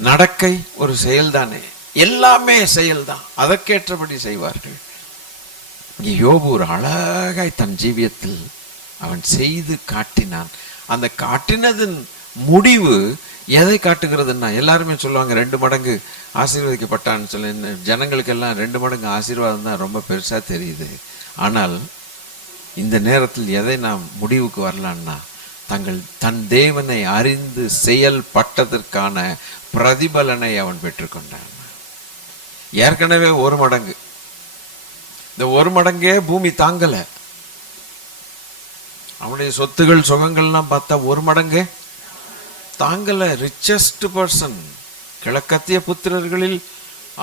நடக்கை ஒரு செயல் தானே, எல்லாமே செயல்தான். அதற்கேற்றபடி செய்வார்கள். யோபு ஒரு அழகாய் தன் ஜீவியத்தில் அவன் செய்து காட்டினான். அந்த காட்டினதின் முடிவு எதை காட்டுகிறதுன்னா, எல்லாருமே சொல்லுவாங்க 2 மடங்கு ஆசீர்வதிக்கப்பட்டான்னு சொல்லி. ஜனங்களுக்கெல்லாம் 2 மடங்கு ஆசீர்வாதம் தான் ரொம்ப பெருசா தெரியுது. ஆனால் இந்த நேரத்தில் எதை நாம் முடிவுக்கு வரலான்னா, தன் தேவனை அறிந்து செயல்பட்டதற்கான பிரதிபலனை அவன் பெற்றுக்கொண்டான். ஏற்கனவே 1 மடங்கு, இந்த 1 மடங்கே பூமி தாங்கல. அவனுடைய சொத்துகள் சுகங்கள்லாம் பார்த்தா 1 மடங்கே தாங்கல. ரிச்சஸ்ட் பர்சன், கிழக்கத்திய புத்திரர்களில்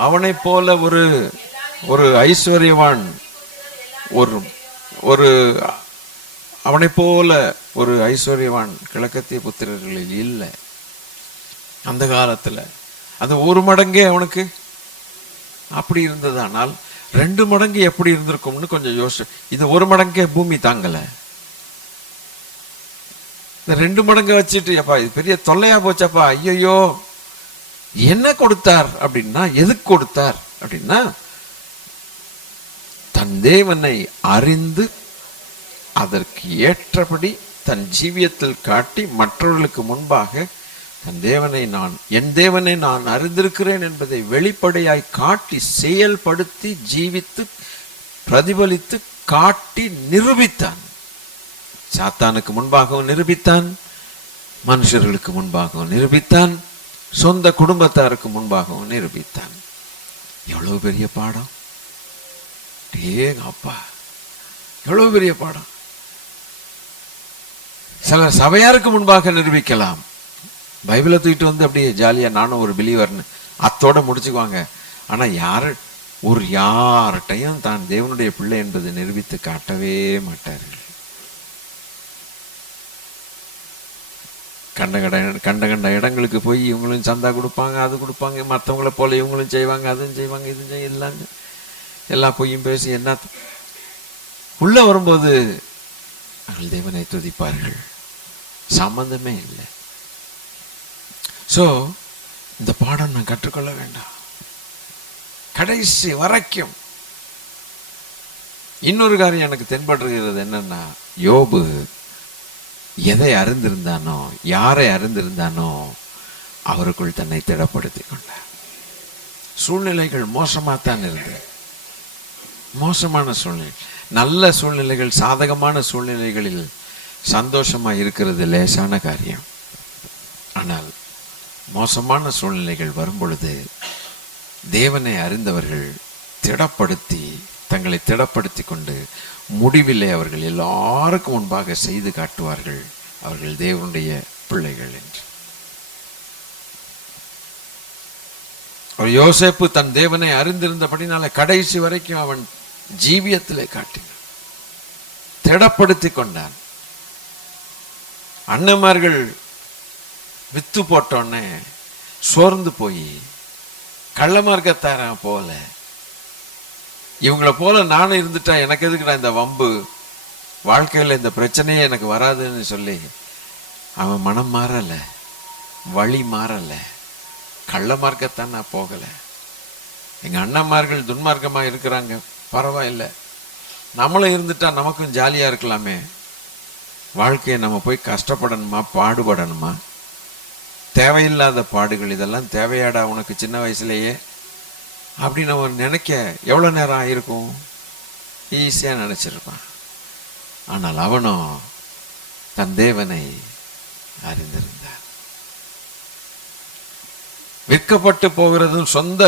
அவனை போல ஒரு ஐஸ்வர்யவான், ஒரு அவனை போல ஒரு ஐஸ்வர்யவான் கிழக்கத்திய புத்திரர்களில் இல்லை அந்த காலத்துல. அந்த 1 மடங்கே அவனுக்கு அப்படி இருந்ததானால் 2 மடங்கு எப்படி இருந்திருக்கும்னு கொஞ்சம் யோசி. இது 1 மடங்கே பூமி தாங்கல. இந்த 2 மடங்கு வச்சுட்டு, அப்பா இது பெரிய தொல்லையா போச்சப்பா, ஐயோ என்ன கொடுத்தார் அப்படின்னா, எதுக்கு கொடுத்தார் அப்படின்னா, தன் தேவனை அறிந்து அதற்கு ஏற்றபடி தன் ஜீவியத்தில் காட்டி மற்றவர்களுக்கு முன்பாக என் தேவனை நான் அறிந்திருக்கிறேன் என்பதை வெளிப்படையாய் காட்டி செயல்படுத்தி ஜீவித்து பிரதிபலித்து காட்டி நிரூபித்தான். சாத்தானுக்கு முன்பாகவும் நிரூபித்தான், மனுஷர்களுக்கு முன்பாகவும் நிரூபித்தான், சொந்த குடும்பத்தாருக்கு முன்பாகவும் நிரூபித்தான். எவ்வளவு பெரிய பாடம்! அப்பா, எவ்வளவு பெரிய பாடம்! சில சபையாருக்கு முன்பாக நிரூபிக்கலாம். பைபிளை தூக்கிட்டு வந்து அப்படியே ஜாலியா நானும் ஒரு பிலீவர்னு அத்தோட முடிச்சுக்குவாங்க. ஆனா யார்கிட்டையும் தான் தேவனுடைய பிள்ளை என்பதை நிரூபித்து காட்டவே மாட்டார்கள். கண்ட இடங்களுக்கு போய் இவங்களும் சந்தா கொடுப்பாங்க, அது கொடுப்பாங்க, மற்றவங்கள போல இவங்களும் செய்வாங்க, அதுவும் செய்வாங்க, இதுவும் செய்ய எல்லா பொய்யும் பேசி என்ன உள்ள வரும்போது அவர்கள் தேவனை துதிப்பார்கள். சம்பந்தமே இல்லை. சோ இந்த பாடம் நான் கற்றுக்கொள்ள வேண்டாம். கடைசி வரைக்கும் இன்னொரு காரியம் எனக்கு தென்படுகிறது என்னன்னா, யோபு எதை அறிந்திருந்தானோ, யாரை அறிந்திருந்தானோ அவருக்குள் தன்னை திடப்படுத்தி கொண்டார். சூழ்நிலைகள் மோசமாத்தான் இருந்தது, மோசமான சூழ்நிலை. நல்ல சூழ்நிலைகள், சாதகமான சூழ்நிலைகளில் சந்தோஷமா இருக்கிறது லேசான காரியம். ஆனால் மோசமான சூழ்நிலைகள் வரும் பொழுது தேவனை அறிந்தவர்கள் தங்களை திடப்படுத்தி கொண்டு முடிவிலே அவர்கள் எல்லாருக்கும் முன்பாக செய்து காட்டுவார்கள் அவர்கள் தேவனுடைய பிள்ளைகள் என்று. ஒரு யோசேப்பு தன் தேவனை அறிந்திருந்தபடினால கடைசி வரைக்கும் அவன் ஜீவியத்திலே காட்டினான், திடப்படுத்தி கொண்டான். அண்ணன்மார்கள் வித்து போட்டோன்னே சோர்ந்து போய் கள்ளமார்க்கத்தாரன் போல, இவங்கள போல நானும் இருந்துட்டா எனக்கு எதுக்குடா இந்த வம்பு, வாழ்க்கையில் இந்த பிரச்சனையே எனக்கு வராதுன்னு சொல்லி அவன் மனம் மாறல, வழி மாறல, கள்ளமார்க்கத்தான் நான் போகல. எங்க அண்ணன்மார்கள் துன்மார்க்கமா இருக்கிறாங்க, பரவாயில்லை, நம்மளும் இருந்துட்டா நமக்கும் ஜாலியா இருக்கலாமே. வாழ்க்கையை நம்ம போய் கஷ்டப்படணுமா, பாடுபடணுமா? தேவையில்லாத பாடுகள், இதெல்லாம் தேவையாடா உனக்கு சின்ன வயசுலேயே அப்படின்னு அவன் நினைக்க எவ்வளோ நேரம் ஆயிருக்கும்? ஈஸியாக நினைச்சிருப்பான். ஆனால் அவனும் தன் தேவனை அறிந்திருந்தான். விற்கப்பட்டு போகிறதும் சொந்த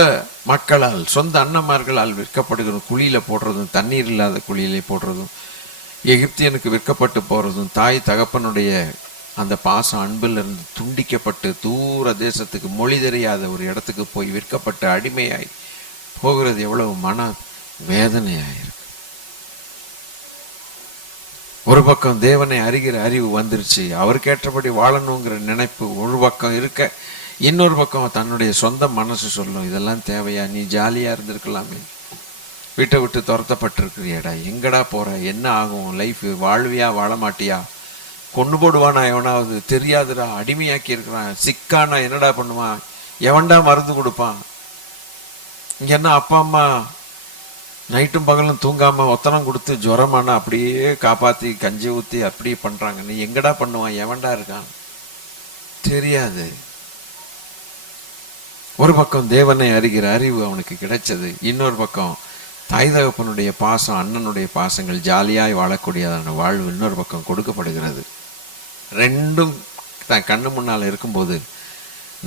மக்களால், சொந்த அண்ணன்மார்களால் விற்கப்படுகிறதும், குழியில போடுறதும், தண்ணீர் இல்லாத குழியிலே போடுறதும், எகிப்தியனுக்கு விற்கப்பட்டு போறதும், தாய் தகப்பனுடைய அந்த பாசம் அன்பில் இருந்து துண்டிக்கப்பட்டு தூர தேசத்துக்கு, மொழி தெரியாத ஒரு இடத்துக்கு போய் விற்கப்பட்டு அடிமையாய் போகிறது எவ்வளவு மன வேதனையாயிருக்கு. ஒரு பக்கம் தேவனை அறிகிற அறிவு வந்துருச்சு, அவருக்கேற்றபடி வாழணுங்கிற நினைப்பு ஒரு பக்கம் இருக்க, இன்னொரு பக்கம் தன்னுடைய சொந்த மனசு சொல்லும், இதெல்லாம் தேவையா, நீ ஜாலியா இருந்திருக்கலாமே, வீட்டை விட்டு துரத்தப்பட்டிருக்கிறியடா, எங்கடா போற, என்ன ஆகும் லைஃப், வாழ்வியா வாழ மாட்டியா, கொண்டு போடுவானா எவனாவது, தெரியாதுடா, அடிமையாக்கி இருக்கிறான், சிக்கானா என்னடா பண்ணுவான், எவன்டா மருந்து கொடுப்பான், இங்க என்ன அப்பா அம்மா நைட்டும் பகலும் தூங்காம ஒத்தனம் கொடுத்து ஜுரமானா அப்படியே காப்பாத்தி கஞ்சி ஊத்தி அப்படியே பண்றாங்க, நீ எங்கடா பண்ணுவான், எவன்டா இருக்கான் தெரியாது. ஒரு பக்கம் தேவனை அறிகிற அறிவு அவனுக்கு கிடைச்சது, இன்னொரு பக்கம் தாய் தகப்பனுடைய பாசம், அண்ணனுடைய பாசங்கள், ஜாலியாய் வாழக்கூடியதான வாழ்வு இன்னொரு பக்கம் கொடுக்கப்படுகிறது. ரெண்டும் தன் கண்ணு முன்னால் இருக்கும்போது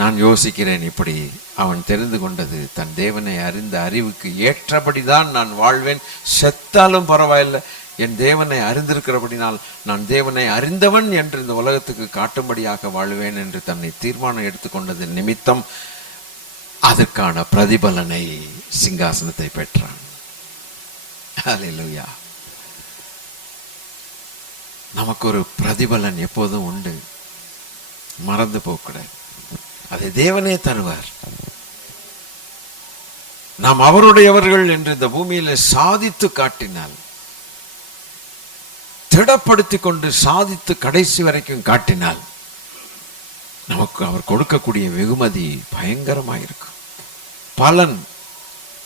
நான் யோசிக்கிறேன், இப்படி அவன் தெரிந்து கொண்டது தன் தேவனை அறிந்த அறிவுக்கு ஏற்றபடிதான் நான் வாழ்வேன், செத்தாலும் பரவாயில்லை, என் தேவனை அறிந்திருக்கிறபடினால் நான் தேவனை அறிந்தவன் என்று இந்த உலகத்துக்கு காட்டும்படியாக வாழ்வேன் என்று தன்னை தீர்மானம் எடுத்துக்கொண்டது நிமித்தம் அதற்கான பிரதிபலனை, சிங்காசனத்தை பெற்றான். ஹல்லேலூயா. நமக்கு ஒரு பிரதிபலன் எப்போதும் உண்டு, மறந்து போகக்கூடாது. அதை தேவனே தருவார். நாம் அவருடையவர்கள் என்று இந்த பூமியில சாதித்து காட்டினால், திடப்படுத்தி கொண்டு சாதித்து கடைசி வரைக்கும் காட்டினால், நமக்கு அவர் கொடுக்கக்கூடிய வெகுமதி பயங்கரமாயிருக்கும், பலன்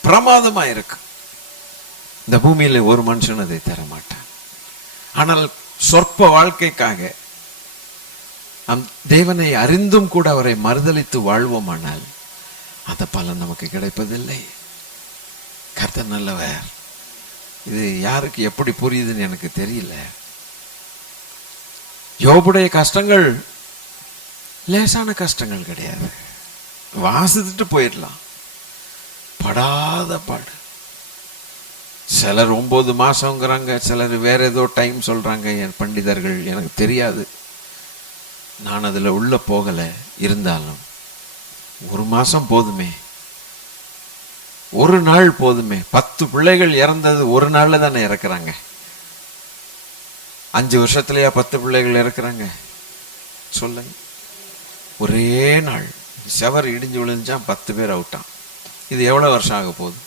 பிரமாதமாயிருக்கும். இந்த பூமியில ஒரு மனுஷன் அதை தர மாட்டான். ஆனால் சொற்ப வாழ்க்கைக்காக தேவனை அறிந்தும் கூட அவரை மறுதலித்து வாழ்வோமானால் அந்த பலன் நமக்கு கிடைப்பதில்லை. கர்த்தர் நல்லவர். இது யாருக்கு எப்படி புரியுதுன்னு எனக்கு தெரியல. யோபுடைய கஷ்டங்கள் லேசான கஷ்டங்கள் கிடையாது, வாசித்துட்டு போயிடலாம். படாத பாடு. சிலர் 9 மாசங்கிறாங்க, சிலர் வேற ஏதோ டைம் சொல்றாங்க, என் பண்டிதர்கள், எனக்கு தெரியாது, நான் அதுல உள்ள போகல. இருந்தாலும் 1 மாசம் போதுமே, ஒரு நாள் போதுமே. 10 பிள்ளைகள் இறந்தது ஒரு நாள்ல தானே இறக்குறாங்க. 5 வருஷத்துலயா 10 பிள்ளைகள் இறக்குறாங்க சொல்லுங்க? ஒரே நாள் செவர் இடிஞ்சு விழுந்தான், 10 பேர் அவுட்டான். இது எவ்வளவு வருஷம் ஆக போகுது?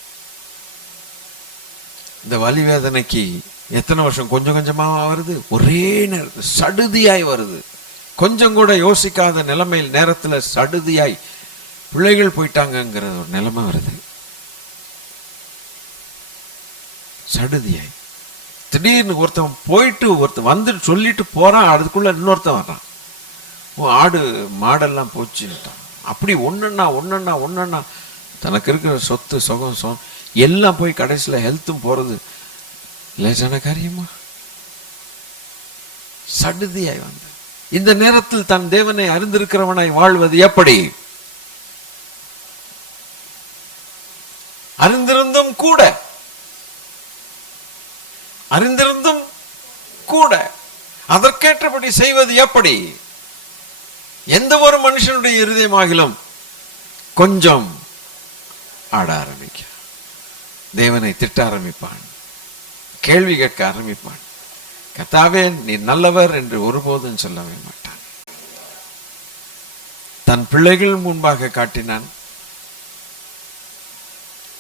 இந்த வலி வேதனைக்கு எத்தனை வருஷம் கொஞ்சம் கொஞ்சமா வருது, ஒரே நேரத்தில் சடுதியாய் வருது. கொஞ்சம் கூட யோசிக்காத நிலைமையில் நேரத்தில் சடுதியாய் பிள்ளைகள் போயிட்டாங்கிற ஒரு நிலைமை வருது. சடுதியாய் திடீர்னு ஒருத்தன் போயிட்டு ஒருத்தன் வந்துட்டு சொல்லிட்டு போறான், அதுக்குள்ள இன்னொருத்தன் வர்றான், ஆடு மாடெல்லாம் போச்சுட்டான். அப்படி ஒன்னொன்னா தனக்கு இருக்கிற சொத்து சுகம் எல்லாம் போய் கடைசியில் ஹெல்த்தும் போறது லேசான காரியமா? சடுதியாய் வந்து இந்த நேரத்தில் தன் தேவனை அறிந்திருக்கிறவனாய் வாழ்வது எப்படி? அறிந்திருந்தும் கூட அதற்கேற்றபடி செய்வது எப்படி? எந்த ஒரு மனுஷனுடைய இருதயமாகிலும் கொஞ்சம் ஆட ஆரம்பிக்க, தேவனை திட்ட ஆரம்பிப்பான், கேள்வி கேட்க ஆரம்பிப்பான். கர்த்தாவே நீ நல்லவர் என்று ஒருபோதும் சொல்லவே மாட்டான். தன் பிள்ளைகள் முன்பாக காட்டினான்.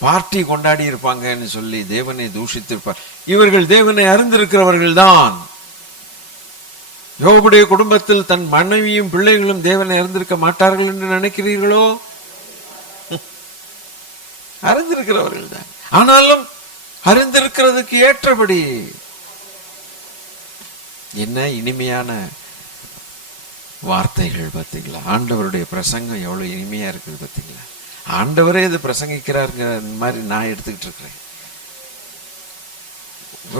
பார்ட்டி கொண்டாடி இருப்பாங்கன்னு சொல்லி தேவனை தூஷித்திருப்பார். இவர்கள் தேவனை அறிந்திருக்கிறவர்கள் தான். யோபுடைய குடும்பத்தில் தன் மனைவியும் பிள்ளைகளும் தேவனை அறிந்திருக்க மாட்டார்கள் என்று நினைக்கிறீர்களோ? அறிந்திருக்கிறவர்கள் தான். ஆனாலும் அறிந்திருக்கிறதுக்கு ஏற்றபடி. என்ன இனிமையான வார்த்தைகள் பார்த்தீங்களா? ஆண்டவருடைய பிரசங்கம் எவ்வளவு இனிமையா இருக்குது பார்த்தீங்களா? ஆண்டவரே இது பிரசங்கிக்கிறாருங்கிற மாதிரி நான் எடுத்துக்கிட்டு இருக்கிறேன்.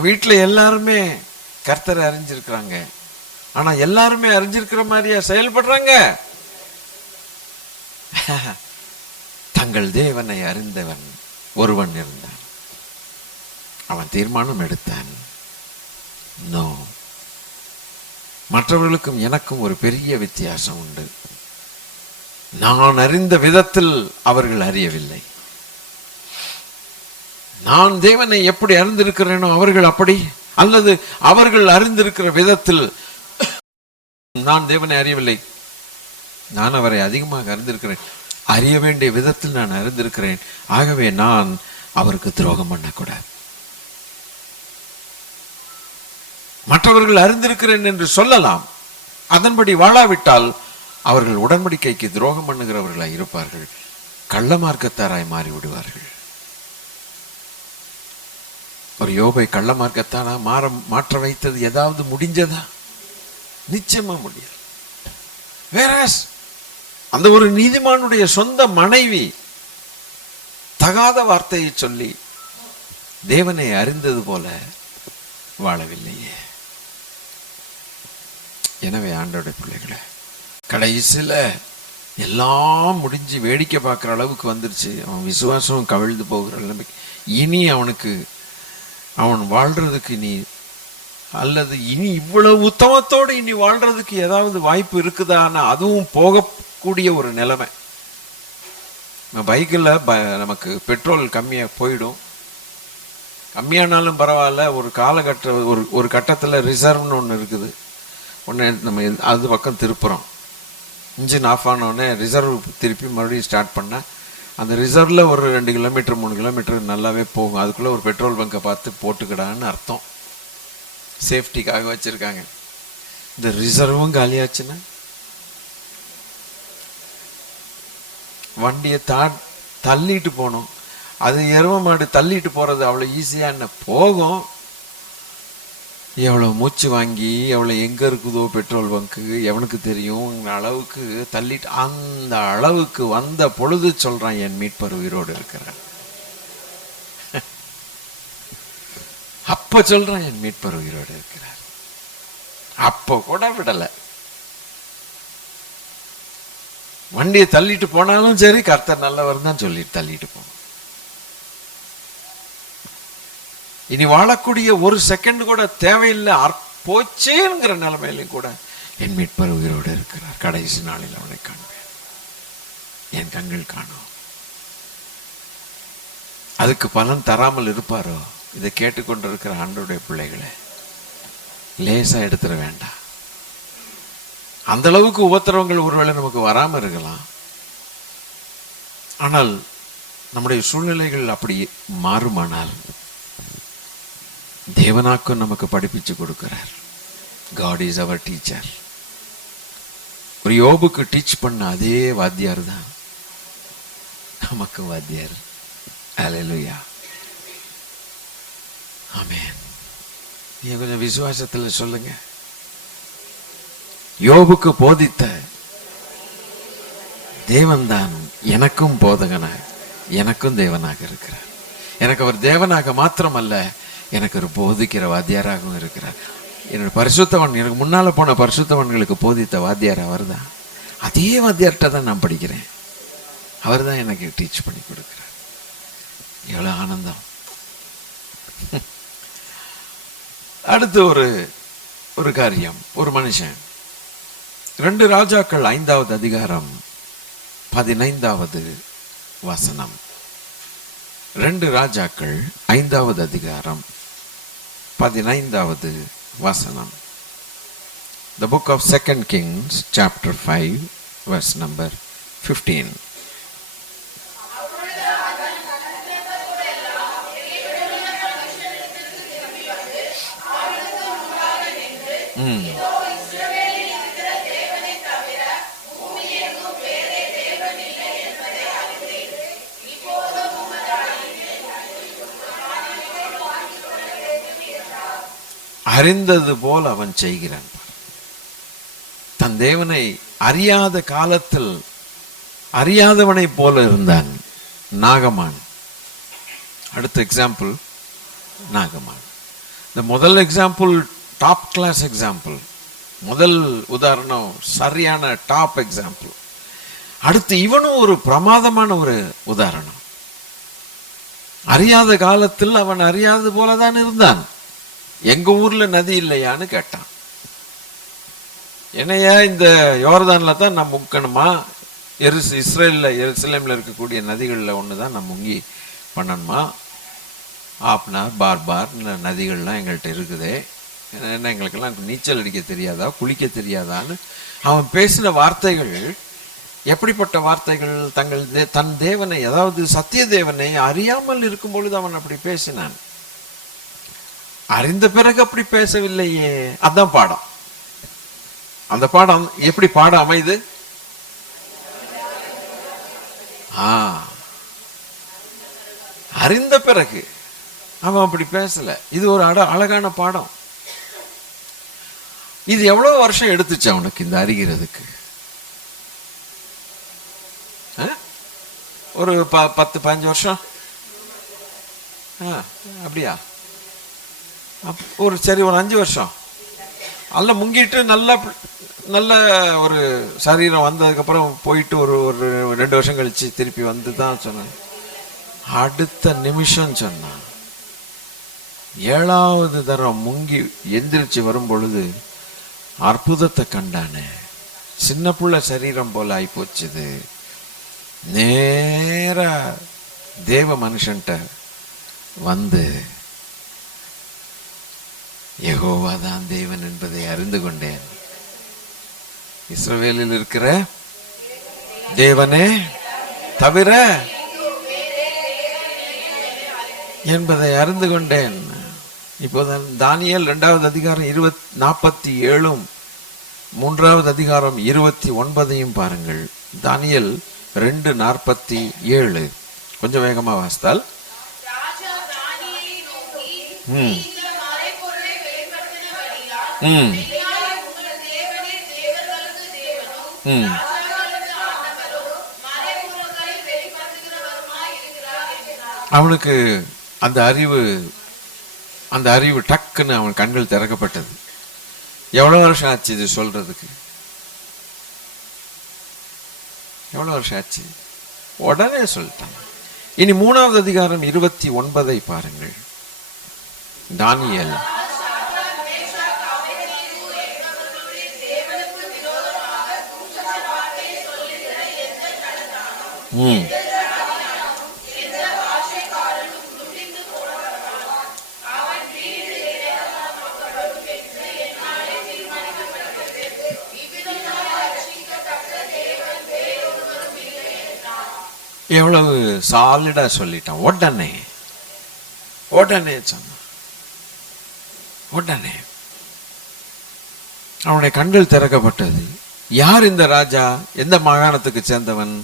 வீட்டுல எல்லாருமே கர்த்தரை அறிஞ்சிருக்கிறாங்க, ஆனா எல்லாருமே அறிஞ்சிருக்கிற மாதிரியா செயல்படுறாங்க? தங்கள் தேவனை அறிந்தவன் ஒருவன் இருந்தான். அவன் தீர்மானம் எடுத்தான், நோ, மற்றவர்களுக்கும் எனக்கும் ஒரு பெரிய வித்தியாசம் உண்டு. நான் அறிந்த விதத்தில் அவர்கள் அறியவில்லை. நான் தேவனை எப்படி அறிந்திருக்கிறேனோ அவர்கள் அப்படி, அல்லது அவர்கள் அறிந்திருக்கிற விதத்தில் நான் தேவனை அறியவில்லை. நான் அவரை அதிகமாக அறிந்திருக்கிறேன், அறிய வேண்டிய விதத்தில் நான் அறிந்திருக்கிறேன். ஆகவே நான் அவருக்கு துரோகம் பண்ணக்கூடாது. மற்றவர்கள் அறிந்திருக்கிறேன் என்று சொல்லலாம், அதன்படி வாழாவிட்டால் அவர்கள் உடன்படிக்கைக்கு துரோகம் பண்ணுகிறவர்களாய் இருப்பார்கள், கள்ள மார்க்கத்தாராய் மாறி விடுவார்கள். ஒரு யோபை கள்ள மார்க்கத்தானா மாற்ற வைத்தது ஏதாவது முடிஞ்சதா? நிச்சயமா முடியாது. வேற அந்த ஒரு நீதிமானுடைய சொந்த மனைவி தகாத வார்த்தையை சொல்லி தேவனை அறிந்தது போல வாழவில்லையே. எனவே ஆண்டவருடைய பிள்ளைகளை, கடைசியில எல்லாம் முடிஞ்சு வேடிக்கை பார்க்குற அளவுக்கு வந்துருச்சு. அவன் விசுவாசம் கவிழ்ந்து போகிற நிலைமைக்கு இனி அவன் வாழ்றதுக்கு அல்லது இனி இவ்வளவு உத்தமத்தோடு இனி வாழ்றதுக்கு ஏதாவது வாய்ப்பு இருக்குதான்னா அதுவும் போகக்கூடிய ஒரு நிலைமை. பைக்கில் நமக்கு பெட்ரோல் கம்மியாக போயிடும், கம்மியானாலும் பரவாயில்ல, ஒரு கட்டத்தில் ரிசர்வ்னு ஒன்று இருக்குது. ஒன்று நம்ம அது பக்கம் திருப்புறோம், இன்ஜின் ஆஃப் ஆனோடனே ரிசர்வ் திருப்பி மறுபடியும் ஸ்டார்ட் பண்ணால் அந்த ரிசர்வில் ஒரு 2 கிலோமீட்டர் 3 கிலோமீட்டர் நல்லாவே போகும். அதுக்குள்ளே ஒரு பெட்ரோல் பங்கை பார்த்து போட்டுக்கிடான்னு அர்த்தம். சேஃப்டிக்காக வச்சுருக்காங்க. இந்த ரிசர்வும் காலியாச்சுன்னா வண்டியை தள்ளிட்டு போகணும். அது எரும மாடு தள்ளிட்டு போகிறது அவ்வளோ ஈஸியாக என்ன போகும்? எவ்வளோ மூச்சு வாங்கி எவ்வளோ எங்கே இருக்குதோ பெட்ரோல் பங்க்கு எவனுக்கு தெரியும் அளவுக்கு தள்ளிட்டு, அந்த அளவுக்கு வந்த பொழுது சொல்கிறான், என் மீட்பர் உயிரோடு இருக்கிறார். அப்ப சொல்றான், என் மீட்பர் உயிரோடு இருக்கிறார். அப்போ கூட விடலை. வண்டியை தள்ளிட்டு போனாலும் சரி, கர்த்தர் நல்லவர் தான் சொல்லிட்டு தள்ளிட்டு போனோம். இனி வாழக்கூடிய ஒரு செகண்ட் கூட தேவையில்லை, போச்சேங்கிற நிலைமையிலும் கூட என் மீட்பர் உயிரோடு இருக்கிறார். கடைசி நாளில் அவனை காண்பேன், என் கண்கள் காணும். அதுக்கு பலன் தராமல் இருப்பாரோ? இதை கேட்டுக்கொண்டிருக்கிற ஆண்டவருடைய பிள்ளைகளை லேசா எடுத்துட வேண்டாம். அந்த அளவுக்கு உபத்திரவங்கள் ஒருவேளை நமக்கு வராம இருக்கலாம். ஆனால் நம்முடைய சூழ்நிலைகள் அப்படி மாறுமானால் தேவனாக்கும் நமக்கு படிப்பிச்சு கொடுக்கிறார். God is our teacher. ஒரு யோபுக்கு டீச் பண்ண அதே வாத்தியார் தான் நமக்கு வாத்தியார். அல்லேலூயா, ஆமென். நீங்க கொஞ்சம் விசுவாசத்தில் சொல்லுங்க. யோபுக்கு போதித்த தேவன்தான் எனக்கும் போதகனாக, எனக்கும் தேவனாக இருக்கிறார். எனக்கு அவர் தேவனாக மாத்திரமல்ல, எனக்கு ஒரு போதிக்கிற வாத்தியாராகவும் இருக்கிறார். என்னோட பரிசுத்தவன், எனக்கு முன்னால போன பரிசுத்தவன்களுக்கு போதித்த வாத்தியார் அவர் தான். அதே வாத்தியார்கிட்ட தான் நான் படிக்கிறேன். அவர் தான் எனக்கு டீச் பண்ணி கொடுக்கிறார். எவ்வளோ ஆனந்தம். அடுத்து ஒரு காரியம். ஒரு மனுஷன் 2 ராஜாக்கள் 5வது அதிகாரம் 15வது வசனம். 2 ராஜாக்கள் 5வது அதிகாரம் 15வது வசனம். The book of 2 Kings chapter 5 verse number 15. அறிந்தது போல் அவன் செய்கிறான். தன் தேவனை அறியாத காலத்தில் அறியாதவனை போல இருந்தான் நாகமான். அடுத்த எக்ஸாம்பிள் நாகமான். இந்த முதல் எக்ஸாம்பிள் டாப் கிளாஸ் எக்ஸாம்பிள், முதல் உதாரணம் சரியான டாப் எக்ஸாம்பிள். அடுத்து இவனும் ஒரு பிரமாதமான ஒரு உதாரணம். அறியாத காலத்தில் அவன் அறியாதது போலதான் இருந்தான். எங்க ஊர்ல நதி இல்லையான்னு கேட்டான். என்னையா இந்த யோர்தான்ல தான் நான் முக்கணுமா? இஸ்ரேலில் எருசலேமில் இருக்கக்கூடிய நதிகளில் ஒன்று தான் நான் முங்கி பண்ணணுமா? ஆப்னார் பார்பார் நதிகள்லாம் எங்கள்கிட்ட இருக்குதே, என்ன எங்களுக்கெல்லாம் நீச்சல் அடிக்க தெரியாதா, குளிக்க தெரியாதான்னு அவன் பேசின வார்த்தைகள் எப்படிப்பட்ட வார்த்தைகள்! தன் தேவனை, அதாவது சத்திய தேவனை அறியாமல் இருக்கும் பொழுது அவன் அப்படி பேசினான். அறிந்த பிறகு அப்படி பேசவில்லையே. அதான் பாடம். அந்த பாடம் எப்படி பாடம் அமைது? அறிந்த பிறகு அவன் அப்படி பேசல. இது ஒரு அழகான பாடம். இது எவ்வளவு வருஷம் எடுத்துச்சு அவனுக்கு இந்த அறிகிறதுக்கு? ஒரு 10-15 வருஷம். அப்படியா? ஒரு சரி, ஒரு 5 வருஷம் அல்ல முங்கிட்டு நல்ல நல்ல ஒரு சரீரம் வந்ததுக்கப்புறம் போயிட்டு ஒரு 2 வருஷம் கழிச்சு திருப்பி வந்து தான் சொன்னான். அடுத்த நிமிஷம் சொன்னான். 7வது தரம் முங்கி எந்திரிச்சு வரும் பொழுது அற்புதத்தை கண்டானே. சின்ன புள்ள சரீரம் போல ஆயிப்போச்சுது. நேர தேவ மனுஷன்ட்ட வந்து யெகோவா தான் தேவன் என்பதை அறிந்து கொண்டேன். இஸ்ரவேலில் இருக்கிற தேவனே தவிர என்பதை அறிந்து கொண்டேன். இப்போதான் தானியேல் 2வது அதிகாரம் 47 3வது அதிகாரம் 29 பாருங்கள். தானியேல் 2:47 கொஞ்சம் வேகமா வாசித்தால். அவனுக்கு அந்த அறிவு டக்குன்னு அவன் கண்கள் திறக்கப்பட்டது. எவ்வளவு வருஷம் ஆச்சு இது சொல்றதுக்கு? எவ்வளவு வருஷம் ஆச்சு? உடனே சொல்லிட்டான். இனி 3வது அதிகாரம் 29 பாருங்கள். தானியேல் எவ்வளவு சாலிடா சொல்லிட்டான். உடனே சொன்னான். உடனே அவனுடைய கண்கள் திறக்கப்பட்டது. யார் இந்த ராஜா? எந்த மாகாணத்துக்கு சேர்ந்தவன்?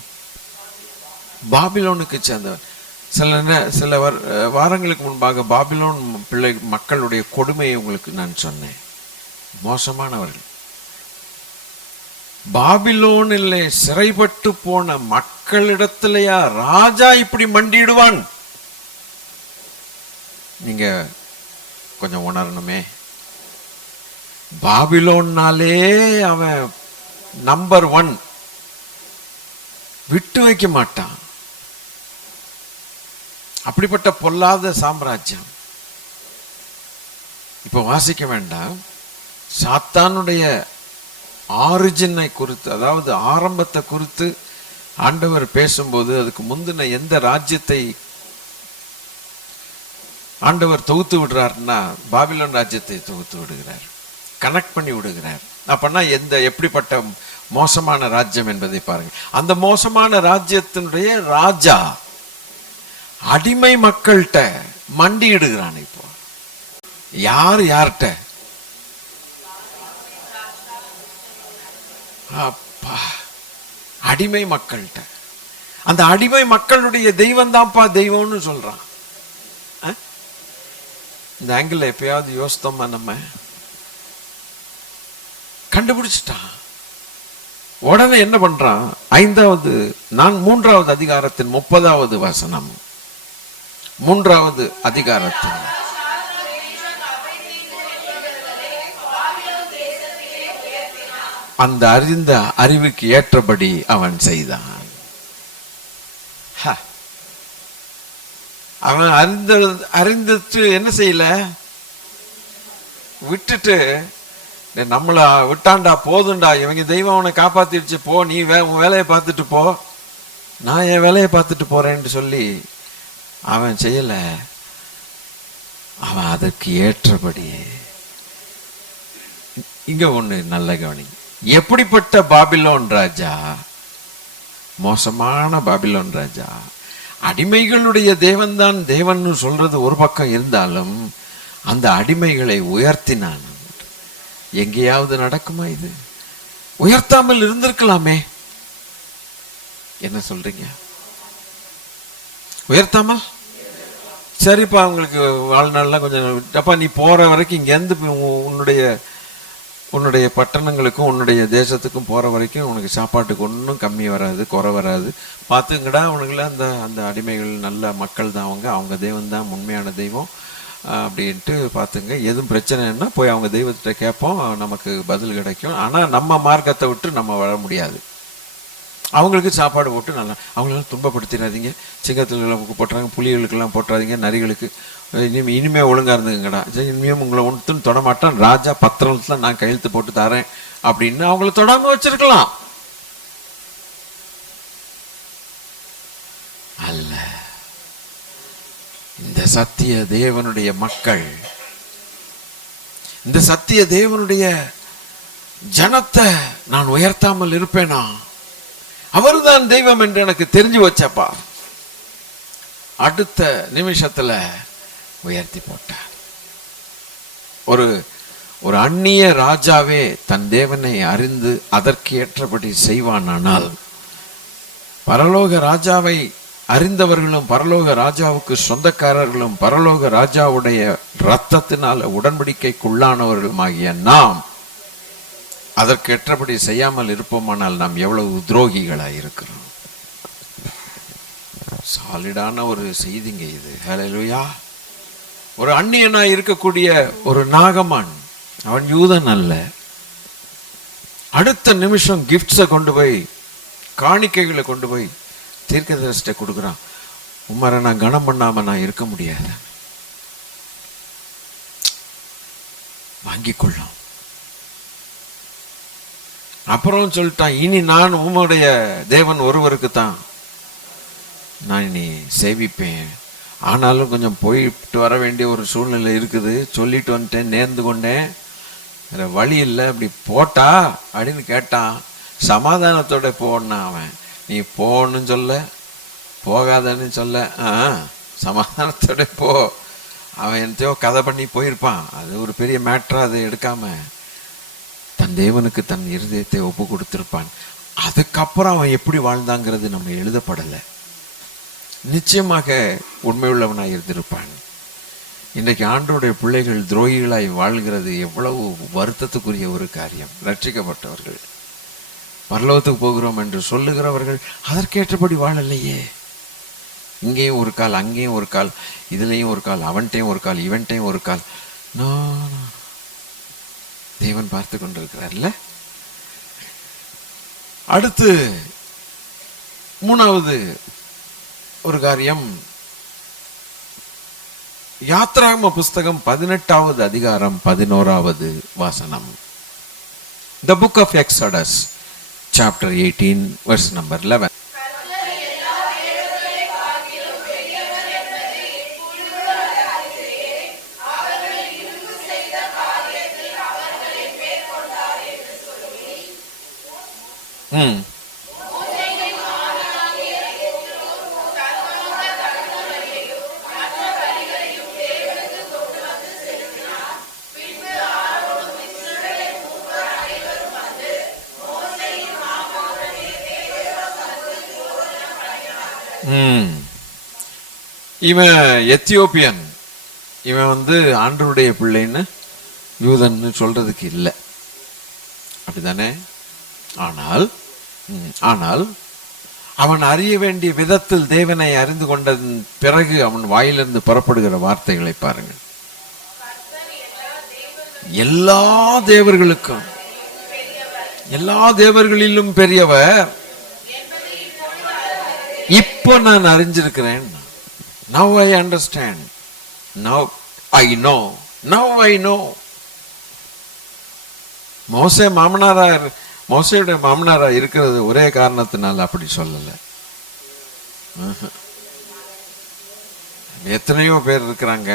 பாபிலோனுக்கு சேர்ந்தவன். சில வாரங்களுக்கு முன்பாக பாபிலோன் மக்களுடைய கொடுமையை உங்களுக்கு நான் சொன்னேன். மோசமானவர்கள். பாபிலோனில் சிறைப்பட்டு போன மக்களிடத்திலேயா ராஜா இப்படி மண்டிடுவான்? நீங்க கொஞ்சம் உணரணுமே. பாபிலோன்னாலே அவன் நம்பர் 1, விட்டு வைக்க மாட்டான். அப்படிப்பட்ட பொல்லாத சாம்ராஜ்யம். இப்ப வாசிக்க வேண்டாம். சாத்தானுடைய ஆரிஜினை குறித்து, அதாவது ஆரம்பத்தை குறித்து ஆண்டவர் பேசும்போது அதுக்கு முந்தின எந்த ராஜ்யத்தை ஆண்டவர் தொகுத்து விடுறாருன்னா பாபிலோன் ராஜ்யத்தை தொகுத்து விடுகிறார், கனெக்ட் பண்ணி விடுகிறார். அப்பனா எப்படிப்பட்ட மோசமான ராஜ்யம் என்பதை பாருங்க. அந்த மோசமான ராஜ்யத்தினுடைய ராஜா அடிமை மக்கள்கிட்ட மண்டியிடுகிறான். இப்போ யார்கிட்ட? அப்பா, அடிமை மக்கள்கிட்ட. அந்த அடிமை மக்களுடைய தெய்வம் தான்ப்பா தெய்வம்னு சொல்றான். இந்த ஆங்கிள் எப்பயாவது யோசித்தோமா? நம்ம கண்டுபிடிச்சிட்டான். உடனே என்ன பண்றான்? 3வது அதிகாரத்தின் 30வது வசனம். 3வது அதிகாரத்தின் அந்த அறிந்த அறிவுக்கு ஏற்றபடி அவன் செய்தான். அவன் அறிந்துட்டு என்ன செய்யல? விட்டுட்டு, நம்மள விட்டான்டா, போதுண்டா, இவங்க தெய்வம் அவனை காப்பாத்திடுச்சு, போ, நீ உன் வேலையை பார்த்துட்டு போ, நான் என் வேலையை பார்த்துட்டு போறேன்னு சொல்லி அவன் செய்யல. அவன் அதற்கு ஏற்றபடி. இங்க ஒண்ணு நல்ல கவனி. எப்படிப்பட்ட பாபிலோன் ராஜா? மோசமான பாபிலோன் ராஜா. அடிமைகளுடைய தேவன்தான் தேவன் சொல்றது ஒரு பக்கம் இருந்தாலும், அந்த அடிமைகளை உயர்த்தினான். எங்கேயாவது நடக்குமா இது? உயர்த்தாமல் இருந்திருக்கலாமே. என்ன சொல்றீங்க? உயர்த்தாமல் சரிப்பா, அவங்களுக்கு வாழ்நாள்லாம் கொஞ்சம் அப்பா, நீ போற வரைக்கும் இங்கேருந்து உன்னுடைய பட்டணங்களுக்கும் உன்னுடைய தேசத்துக்கும் போற வரைக்கும் உனக்கு சாப்பாட்டுக்கு ஒன்றும் கம்மி வராது, குறை வராது. பார்த்துங்கடா, உனக்குல அந்த அந்த அடிமைகள் நல்ல மக்கள் தான், அவங்க தெய்வம் தான் உண்மையான தெய்வம் அப்படின்ட்டு பார்த்துங்க. எதுவும் பிரச்சனைன்னா போய் அவங்க தெய்வத்திட்ட கேட்போம், நமக்கு பதில் கிடைக்கும். ஆனால் நம்ம மார்க்கத்தை விட்டு நம்ம வர முடியாது. அவங்களுக்கு சாப்பாடு போட்டு நல்லா அவங்களெல்லாம் துன்பப்படுத்திடாதீங்க. சிங்கத்துகளுக்கு போட்டுறாங்க, புலிகளுக்கெல்லாம் போட்டுறாதீங்க, நரிகளுக்கு. இனிமே ஒழுங்காக இருந்துங்கடா, இனிமேல் உங்களை ஒன்றும் தொடமாட்டேன், ராஜா பத்திரத்தில் நான் கையெழுத்து போட்டு தரேன் அப்படின்னு அவங்கள தொடாம வச்சிருக்கலாம். அல்ல, இந்த சத்திய தேவனுடைய மக்கள், இந்த சத்திய தேவனுடைய ஜனத்தை நான் உயர்த்தாமல் இருப்பேனா? அவர்தான் தெய்வம் என்று எனக்கு தெரிஞ்சு வச்சப்பா. அடுத்த நிமிஷத்துல உயர்த்தி போட்டார். ஒரு அந்நிய ராஜாவே தன் தேவனை அறிந்து அதற்கு ஏற்றபடி செய்வானால், பரலோக ராஜாவை அறிந்தவர்களும் பரலோக ராஜாவுக்கு சொந்தக்காரர்களும் பரலோக ராஜாவுடைய இரத்தத்தினால உடன்படிக்கைக்குள்ளானவர்களுமாகிய நாம் அதற்கு ஏற்றபடி செய்யாமல் இருப்போமானால் நாம் எவ்வளவு துரோகிகளாக இருக்கிறோம். சாலிடான ஒரு செய்திங்க இது. ஹல்லேலூயா. ஒரு அந்நியனாய் இருக்கக்கூடிய ஒரு நாகமான், அவன் யூதன் அல்ல. அடுத்த நிமிஷம் கிஃப்ட்ஸை கொண்டு போய், காணிக்கைகளை கொண்டு போய் தீர்க்கதரிசிட்ட கொடுக்குறான். உமரை நான் கனம் பண்ணாம நான் இருக்க முடியாது, வாங்கிக் கொள்ளும். அப்புறம் சொல்லிட்டான், இனி நான் உம்முடைய தேவன் ஒருவருக்கு தான் நான் இனி சேவிப்பேன். ஆனாலும் கொஞ்சம் போயிட்டு வர வேண்டிய ஒரு சூழ்நிலை இருக்குது, சொல்லிட்டு வந்துட்டேன், நேர்ந்து கொண்டேன், வேற வழி இல்லை, அப்படி போட்டா அப்படின்னு கேட்டான். சமாதானத்தோட போனா அவன், நீ போன்னு சொல்ல, போகாதன்னு சொல்ல, சமாதானத்தோட போ. அவன் என்னத்தையோ கதை பண்ணி போயிருப்பான், அது ஒரு பெரிய மேட்டரா அதை எடுக்காம தன் தேவனுக்கு தன் இருதயத்தை ஒப்பு கொடுத்திருப்பான். அதுக்கப்புறம் அவன் எப்படி வாழ்ந்தாங்கிறது நம்ம எழுதப்படலை. நிச்சயமாக உண்மையுள்ளவனாய் இருந்திருப்பான். இன்றைக்கு ஆண்டவருடைய பிள்ளைகள் துரோகிகளாய் வாழ்கிறது எவ்வளவு வருத்தத்துக்குரிய ஒரு காரியம். ரட்சிக்கப்பட்டவர்கள், பரலோகத்துக்கு போகிறோம் என்று சொல்லுகிறவர்கள் அதற்கேற்றபடி வாழலையே. இங்கேயும் ஒரு கால், அங்கேயும் ஒரு கால், இதுலேயும் ஒரு கால், அவன்கிட்டையும் ஒரு கால், இவன்கிட்டையும் ஒரு கால். தேவன் பார்த்து கொண்டிருக்கிறார்ல. அடுத்து மூணாவது ஒரு காரியம், யாத்ராகம புஸ்தகம் 18வது அதிகாரம் 11வது வசனம். The book of Exodus chapter 18 verse number 11. இவன் எத்தியோப்பியன், இவன் ஆண்டவருடைய பிள்ளைன்னு யூதன்னு சொல்றதுக்கு இல்லை, அப்படித்தானே? ஆனால் அவன் அறிய வேண்டிய விதத்தில் தேவனை அறிந்து கொண்டதன் பிறகு அவன் வாயிலிருந்து புறப்படுகிற வார்த்தைகளை பாருங்கள். எல்லா தேவர்களுக்கும், எல்லா தேவர்களிலும் பெரியவர், இப்போ நான் அறிஞ்சிருக்கிறேன். Now I understand. Now I know. Now I know. மோசேயுடைய மாமனாரா இருக்கிறது ஒரே காரணத்தினால அப்படி சொல்லல. எத்தனையோ பேர் இருக்கிறாங்க,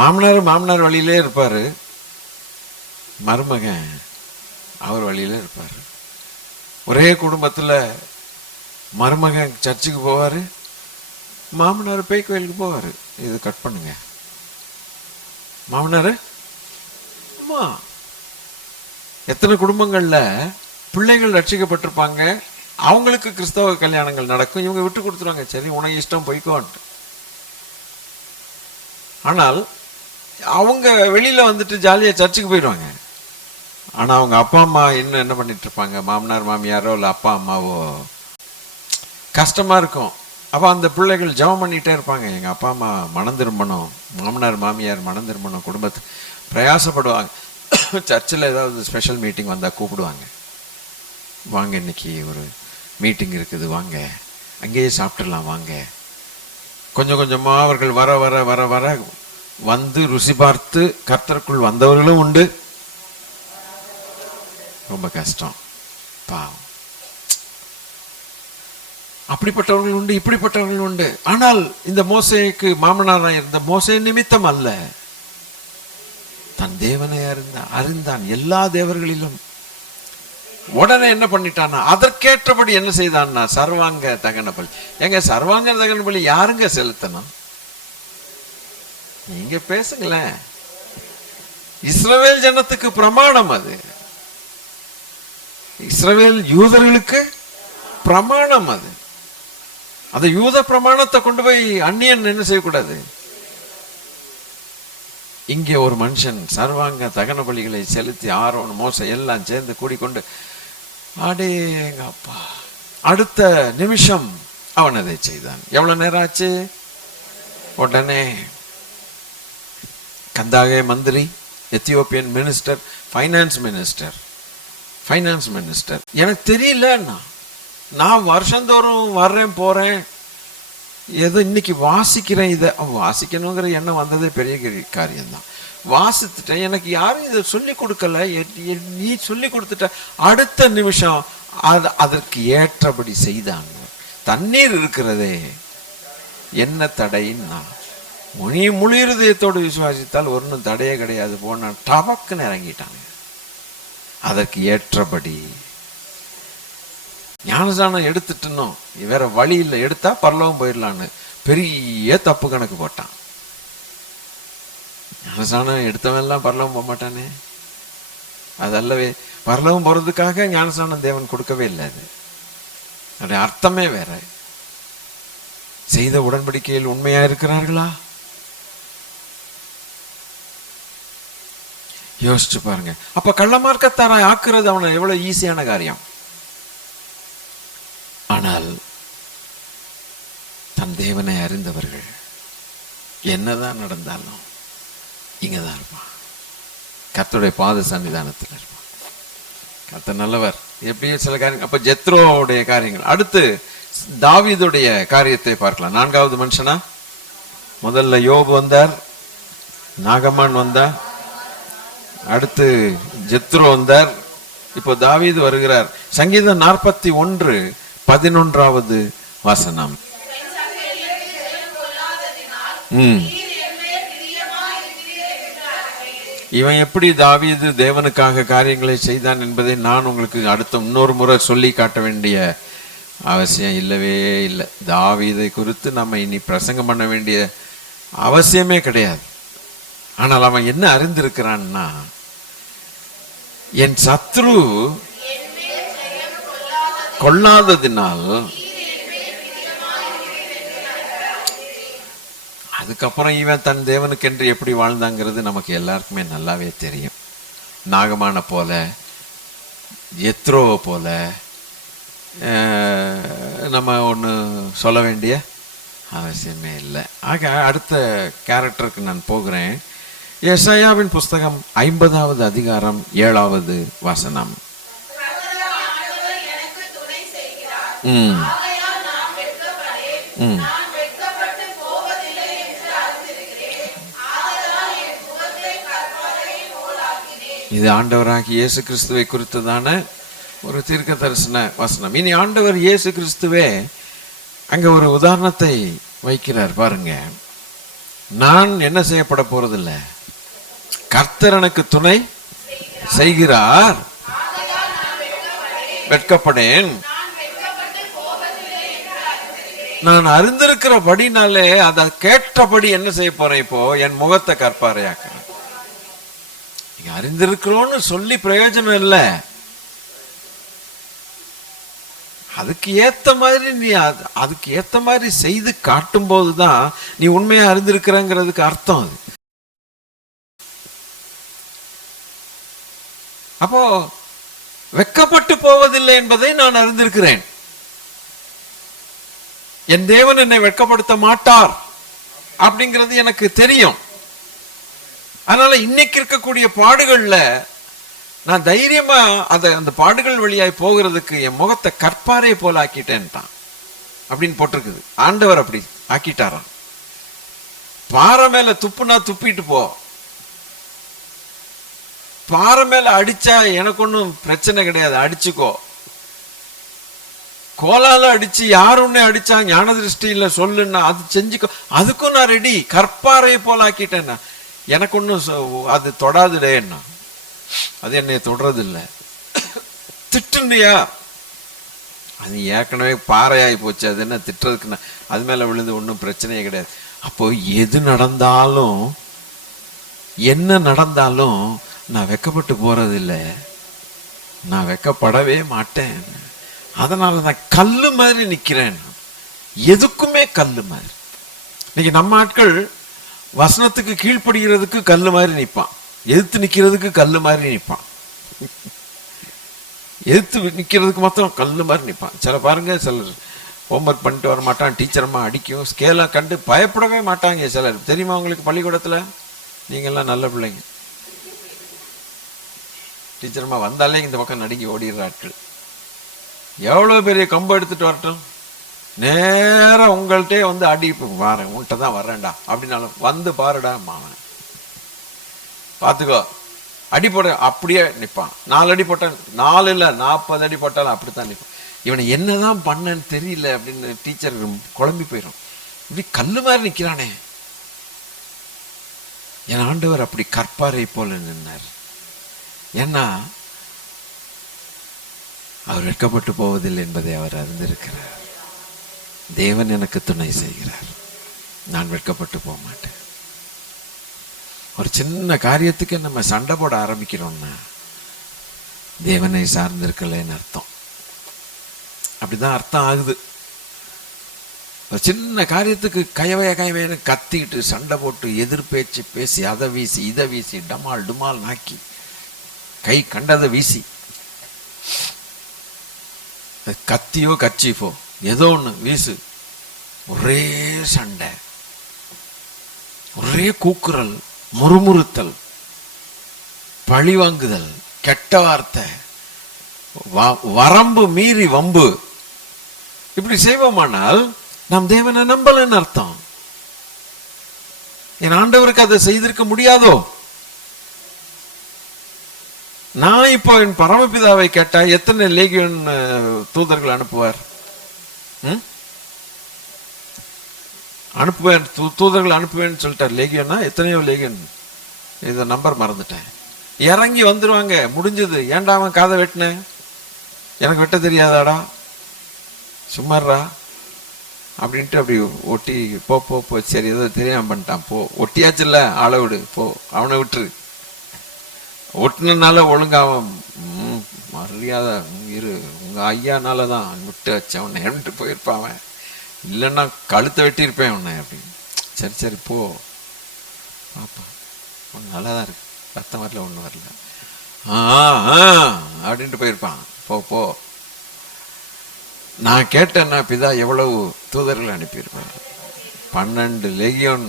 மாமனார் வழியிலே இருப்பாரு, மருமகன் அவர் வழியிலே இருப்பாரு. ஒரே குடும்பத்துல மருமகன் சர்ச்சுக்கு போவாரு, மாமனார் பேய் கோயிலுக்கு போவாரு. இது கட் பண்ணுங்க. மாமனாரு ஆமா. எத்தனை குடும்பங்கள்ல பிள்ளைகள் ரட்சிக்கப்பட்டிருப்பாங்க, அவங்களுக்கு கிறிஸ்தவ கல்யாணங்கள் நடக்கும், இவங்க விட்டு கொடுத்துருவாங்க, சரி உனக்கு இஷ்டம் போய்க்கோன்ட்டு. ஆனால் அவங்க வெளியில வந்துட்டு ஜாலியா சர்ச்சுக்கு போயிடுவாங்க. ஆனா அவங்க அப்பா அம்மா இன்னும் என்ன பண்ணிட்டு இருப்பாங்க, மாமனார் மாமியாரோ இல்லை அப்பா அம்மாவோ கஷ்டமா இருக்கும். அப்போ அந்த பிள்ளைகள் ஜெபம் பண்ணிகிட்டே இருப்பாங்க, எங்கள் அப்பா அம்மா மனம் திரும்பணும், மாமனார் மாமியார் மனம் திரும்பணும், குடும்பத்தை பிரயாசப்படுவாங்க. சர்ச்சில் ஏதாவது ஸ்பெஷல் மீட்டிங் வந்தால் கூப்பிடுவாங்க, வாங்க இன்னைக்கு ஒரு மீட்டிங் இருக்குது, வாங்க அங்கேயே சாப்பிட்டுடலாம் வாங்க. கொஞ்சம் கொஞ்சமாக அவர்கள் வர வர வர வர வந்து ருசி பார்த்து கர்த்தருக்குள் வந்தவர்களும் உண்டு. ரொம்ப கஷ்டம் பாவம். அப்படிப்பட்டவர்கள் உண்டு, இப்படிப்பட்டவர்கள் உண்டு. ஆனால் இந்த மோசேக்கு மாமனாராக இருந்த மோசே நிமித்தம் அல்ல, தன் தேவனை அறிந்தான் எல்லா தேவர்களிலும். உடனே என்ன பண்ணிட்டான்னா அதற்கேற்றபடி என்ன செய்தான்னா சர்வாங்க தகன பலி. எங்க சர்வாங்க தகன பலி யாருங்க செலுத்தணும்? நீங்க பேசுங்களேன். இஸ்ரவேல் ஜனத்துக்கு பிரமாணம், அது இஸ்ரவேல் யூதர்களுக்கு பிரமாணம். அது அந்த யூத பிரமாணத்தை கொண்டு போய் அந்நியன் என்ன செய்யக்கூடாது. இங்கே ஒரு மனுஷன் சர்வாங்க தகன பலிகளை செலுத்தி ஆரோன் மோசை எல்லாம் சேர்ந்து கூடிக்கொண்டு அடேங்கப்பா, அடுத்த நிமிஷம் அவன் அதை செய்தான். எவ்வளவு நேரம் ஆச்சு? உடனே கந்தாகே மந்திரி, எத்தியோப்பியன் மினிஸ்டர், ஃபைனான்ஸ் மினிஸ்டர் எனக்கு தெரியல, நான் வருஷந்தோறும் வர்றேன் போறேன், ஏதோ இன்னைக்கு வாசிக்கிறேன், இதை வாசிக்கணுங்கிற எண்ணம் வந்ததே பெரிய காரியம்தான். வாசித்துட்டேன், எனக்கு யாரும் இதை சொல்லி கொடுக்கல, நீ சொல்லி கொடுத்துட்ட. அடுத்த நிமிஷம் அதற்கு ஏற்றபடி செய்தாங்க. தண்ணீர் இருக்கிறதே என்ன தடைன்னா, முழு இருதயத்தோடு விசுவாசித்தால் ஒன்றும் தடையே கிடையாது போன டபக்குன்னு இறங்கிட்டாங்க. அதற்கு ஏற்றபடி ஞானஸ்நானம் எடுத்துட்டணும், வேற வழி இல்லை, எடுத்தா பரலோகம் போயிடலான்னு பெரிய தப்பு கணக்கு போட்டான். ஞானஸ்நானம் எடுத்தவன் எல்லாம் பரலோகம் போக மாட்டானே. அதல்லவே பரலோகம் போறதுக்காக ஞானஸ்நானம் தேவன் கொடுக்கவே இல்லை. அது அர்த்தமே வேற. செய்த உடன்படிக்கையில் உண்மையா இருக்கிறார்களா? யோசிச்சு பாருங்க. அப்ப கள்ளமார்க்கத்தாராய் ஆக்குறது அவனை எவ்வளவு ஈஸியான காரியம். ஆனால் தன் தேவனை அறிந்தவர்கள் என்னதான் நடந்தாலும் இங்கதான் இருப்பான், கர்த்தருடைய பாத சன்னிதானத்தில் இருப்பான். கர்த்தர் நல்லவர். எப்படியும் சில காரியங்கள். அப்ப ஜெத்ரோவுடைய காரியங்கள். அடுத்து தாவீதுடைய காரியத்தை பார்க்கலாம். 4வது மனுஷனா, முதல்ல யோபு வந்தார், நாகமான் வந்தார், அடுத்து ஜெத்ரோ வந்தார், இப்போ தாவீது வருகிறார். சங்கீதம் 41:11 வசனம். இவன் எப்படி தாவீது தேவனுக்காக காரியங்களை செய்தான் என்பதை நான் உங்களுக்கு அடுத்த இன்னொரு முறை சொல்லி காட்ட வேண்டிய அவசியம் இல்லவே இல்லை. தாவீதை குறித்து நம்ம இனி பிரசங்கம் பண்ண வேண்டிய அவசியமே கிடையாது. ஆனால் அவன் என்ன அறிந்திருக்கிறான்னா, என் சத்ரு கொள்ளாததினால். அதுக்கப்புறம் இவன் தன் தேவனுக்கென்று எப்படி வாழ்ந்தாங்கிறது நமக்கு எல்லாருக்குமே நல்லாவே தெரியும். நாகமான போல, எத்ரோவை போல நம்ம ஒன்று சொல்ல வேண்டிய அவசியமே இல்லை. ஆக அடுத்த கேரக்டருக்கு நான் போகிறேன். எசாயாவின் புஸ்தகம் 50வது அதிகாரம் 7வது வசனம். இது ஆண்டவராகிய இயேசு கிறிஸ்துவை குறித்ததான ஒரு தீர்க்க தரிசன வசனம். இனி ஆண்டவர் இயேசு கிறிஸ்துவே அங்க ஒரு உதாரணத்தை வைக்கிறார் பாருங்க. நான் என்ன செய்யப்பட போறதில்ல, கர்த்தர் எனக்கு துணை செய்கிறார், வெட்கப்படேன். நான் அறிந்திருக்கிறபடினாலே அதை கேட்டபடி என்ன செய்ய போறேன், இப்போ என் முகத்தை கற்பாரையாக்கிறேன். நீங்க அறிந்திருக்கிறோன்னு சொல்லி பிரயோஜனம் இல்லை. அதுக்கு ஏத்த மாதிரி நீ அதுக்கு ஏத்த மாதிரி செய்து காட்டும் போதுதான் நீ உண்மையா அறிந்திருக்கிறங்கிறதுக்கு அர்த்தம். அது அப்போ வெட்கப்பட்டு போவதில்லை என்பதை நான் அறிந்திருக்கிறேன். என் தேவன் என்னை வெட்கப்படுத்த மாட்டார் அப்படிங்கிறது எனக்கு தெரியும். அதனால இன்னைக்கு இருக்கக்கூடிய பாடுகள்ல நான் தைரியமா அந்த பாடுகள் வழியாய் போகிறதுக்கு என் முகத்தை கற்பாரே போல ஆக்கிட்டேன்ட்டான் அப்படின்னு போட்டிருக்குது. ஆண்டவர் அப்படி ஆக்கிட்டாராம். பாறை மேல துப்புனா துப்பிட்டு போ, பாறை மேல அடிச்சா எனக்கு ஒன்றும் பிரச்சனை கிடையாது, அடிச்சுக்கோ. கோலால அடிச்சு யார் உன்னை அடிச்சா ஞான திருஷ்டியில சொல்லுன்னா அது செஞ்சுக்கோ, அதுக்கும் நான் ரெடி. கற்பாறையை போல ஆக்கிட்டேன்னா எனக்கு ஒன்றும் அது தொடாதுடேன்னா, அது என்னை தொடறது இல்லை. திட்டுனியா, அது ஏற்கனவே பாறையாகி போச்சு, அது என்ன திட்டுறதுக்குன்னா அது மேல விழுந்து ஒன்றும் பிரச்சனையே கிடையாது. அப்போ எது நடந்தாலும் என்ன நடந்தாலும் நான் வெக்கப்பட்டு போறதில்லை, நான் வெக்கப்படவே மாட்டேன். அதனால நான் கல்லு மாதிரி நிக்கிறேன், எதுக்குமே கல்லு மாதிரி. இன்னைக்கு நம்ம ஆட்கள் வசனத்துக்கு கீழ்ப்படுகிறதுக்கு கல்லு மாதிரி நிற்பான், எதிர்த்து நிக்கிறதுக்கு கல்லு மாதிரி நிற்பான், எதிர்த்து நிக்கிறதுக்கு மாத்திரம் கல்லு மாதிரி நிற்பான். சில பாருங்க, சிலர் ஹோம்ஒர்க் பண்ணிட்டு வர மாட்டான், டீச்சரம்மா அடிக்கும், ஸ்கேலாம் கண்டு பயப்படவே மாட்டாங்க சிலர். தெரியுமா உங்களுக்கு? பள்ளிக்கூடத்துல நீங்கெல்லாம் நல்ல பிள்ளைங்க, டீச்சரம்மா வந்தாலே இந்த பக்கம் நடுங்கி ஓடிடுற ஆட்கள். எவ்வளவு பெரிய கம்பு எடுத்துட்டு வரட்டும், நேரம் உங்கள்கிட்டே வந்து அடி வாரேன், உன்கிட்ட தான் வர்றேன்டா அப்படின்னாலும் வந்து பாருடா மாவன் பார்த்துக்கோ, அடி போட அப்படியே நிற்பான். 4 அடி போட்டான், 4 இல்லை 40 அடி போட்டாலும் அப்படித்தான் நிற்பான். இவனை என்னதான் பண்ணன்னு தெரியல அப்படின்னு டீச்சர் குழம்பி போயிடும். இப்படி கல்லு மாதிரி நிற்கிறானே. என் ஆண்டவர் அப்படி கற்பாரை போல நின்றார். ஏன்னா அவர் வெட்கப்பட்டு போவதில்லை என்பதை அவர் அறிந்திருக்கிறார். தேவன் எனக்கு துணை செய்கிறார், நான் வெட்கப்பட்டு போக மாட்டேன். ஒரு சின்ன காரியத்துக்கு நம்ம சண்டை போட ஆரம்பிக்கிறோம்னா தேவனை சார்ந்திருக்கலன்னு அர்த்தம். அப்படிதான் அர்த்தம் ஆகுது. ஒரு சின்ன காரியத்துக்கு கயவையன்னு கத்திக்கிட்டு சண்டை போட்டு எதிர்பேச்சு பேசி அதை வீசி இதை வீசி டமால் டுமால் நாக்கி கை கண்டதை வீசி, கத்தியோ கர்ச்சீஃபோ ஏதோ ஒன்று வீசு, ஒரே சண்டை, ஒரே கூக்குரல், முறுமுறுத்தல், பழிவாங்குதல், கெட்ட வார்த்தை, வரம்பு மீறி வம்பு, இப்படி செய்வோமானால் நாம் தேவனை நம்பலன்னு அர்த்தம். என் ஆண்டவருக்கு அதை செய்திருக்க முடியாதோ? நான் இப்போ என் பரமபிதாவை கேட்டா எத்தனை லேகியன் தூதர்கள் அனுப்புவார்? அனுப்புவேன், தூதர்கள் அனுப்புவேன்னு சொல்லிட்டார். லேகியன்னா எத்தனையோ லேகியன், இதை நம்பர் மறந்துட்டேன். இறங்கி வந்துருவாங்க, முடிஞ்சது. ஏன்டா அவன் காதை வெட்டின, எனக்கு வெட்ட தெரியாதாடா, சும்மாறா அப்படின்ட்டு அப்படி ஒட்டி போ போ போ, சரி ஏதோ தெரியாம பண்ணிட்டான், போ ஒட்டியாச்சுல்ல, ஆளை விடு, போ அவனை விட்டுரு. ஒட்டினால ஒழுங்காக மரியாதை இரு, உங்க ஐயானாலதான் விட்டு வச்சேன், அவனை என்ட்டு போயிருப்பான், அவன் இல்லைன்னா கழுத்தை வெட்டியிருப்பேன் அவனை அப்படின்னு. சரி சரி போ பாப்பா, ஒன்று நல்லா தான் இருக்கு, ரத்தம் வரல ஒன்றும் வரல அப்படின்ட்டு போயிருப்பான். போ போ. நான் கேட்டேன்னா பிதா எவ்வளவு தூதர்கள் அனுப்பியிருப்பார்? 12 லேகியன்,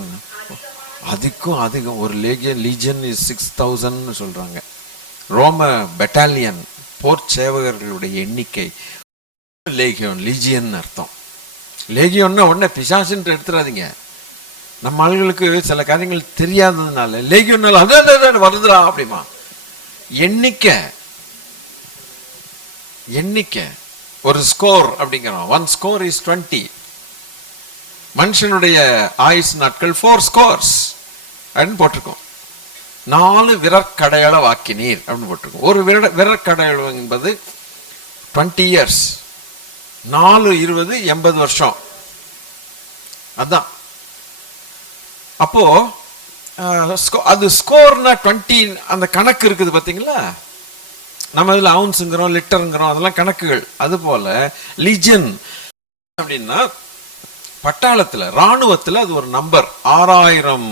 அதுக்கும் அதிகம். ஒரு லீஜன் இஸ் 6000 சொல்றாங்க. ரோம பெட்டாலியன், போர் சேவகர்களுடைய எண்ணிக்கை லேகியோன், லீஜியன் அர்த்தம். லேகியோன்னா உடனே பிசாசுன்னு எடுத்துடாதீங்க. நம்ம ஆளுகளுக்கு சில காரியங்கள் தெரியாததுனால லேகியோன்னால அதான் வருதுடா அப்படிமா. எண்ணிக்கை ஒரு ஸ்கோர் அப்படிங்கிறோம். 1 score is 20. மனுஷனுடைய ஆயுஸ் நாட்கள் 4 scores அப்படின்னு போட்டிருக்கோம். 4 விரற்கடையாள வாக்கினீர் அப்படின்னு போட்டிருக்கோம். ஒரு விரற்கடையாள என்பது 20 years, 4 20 80 வருஷம். அதான். அப்போ அது ஸ்கோர்னா 20 அந்த கணக்கு இருக்குது பார்த்தீங்களா. நம்ம இதில் அவுன்ஸுங்கிறோம், லிட்டருங்கிறோம், அதெல்லாம் கணக்குகள். அது போல லீஜன் அப்படின்னா பட்டாளத்தில், இராணுவத்தில் அது ஒரு நம்பர். 6000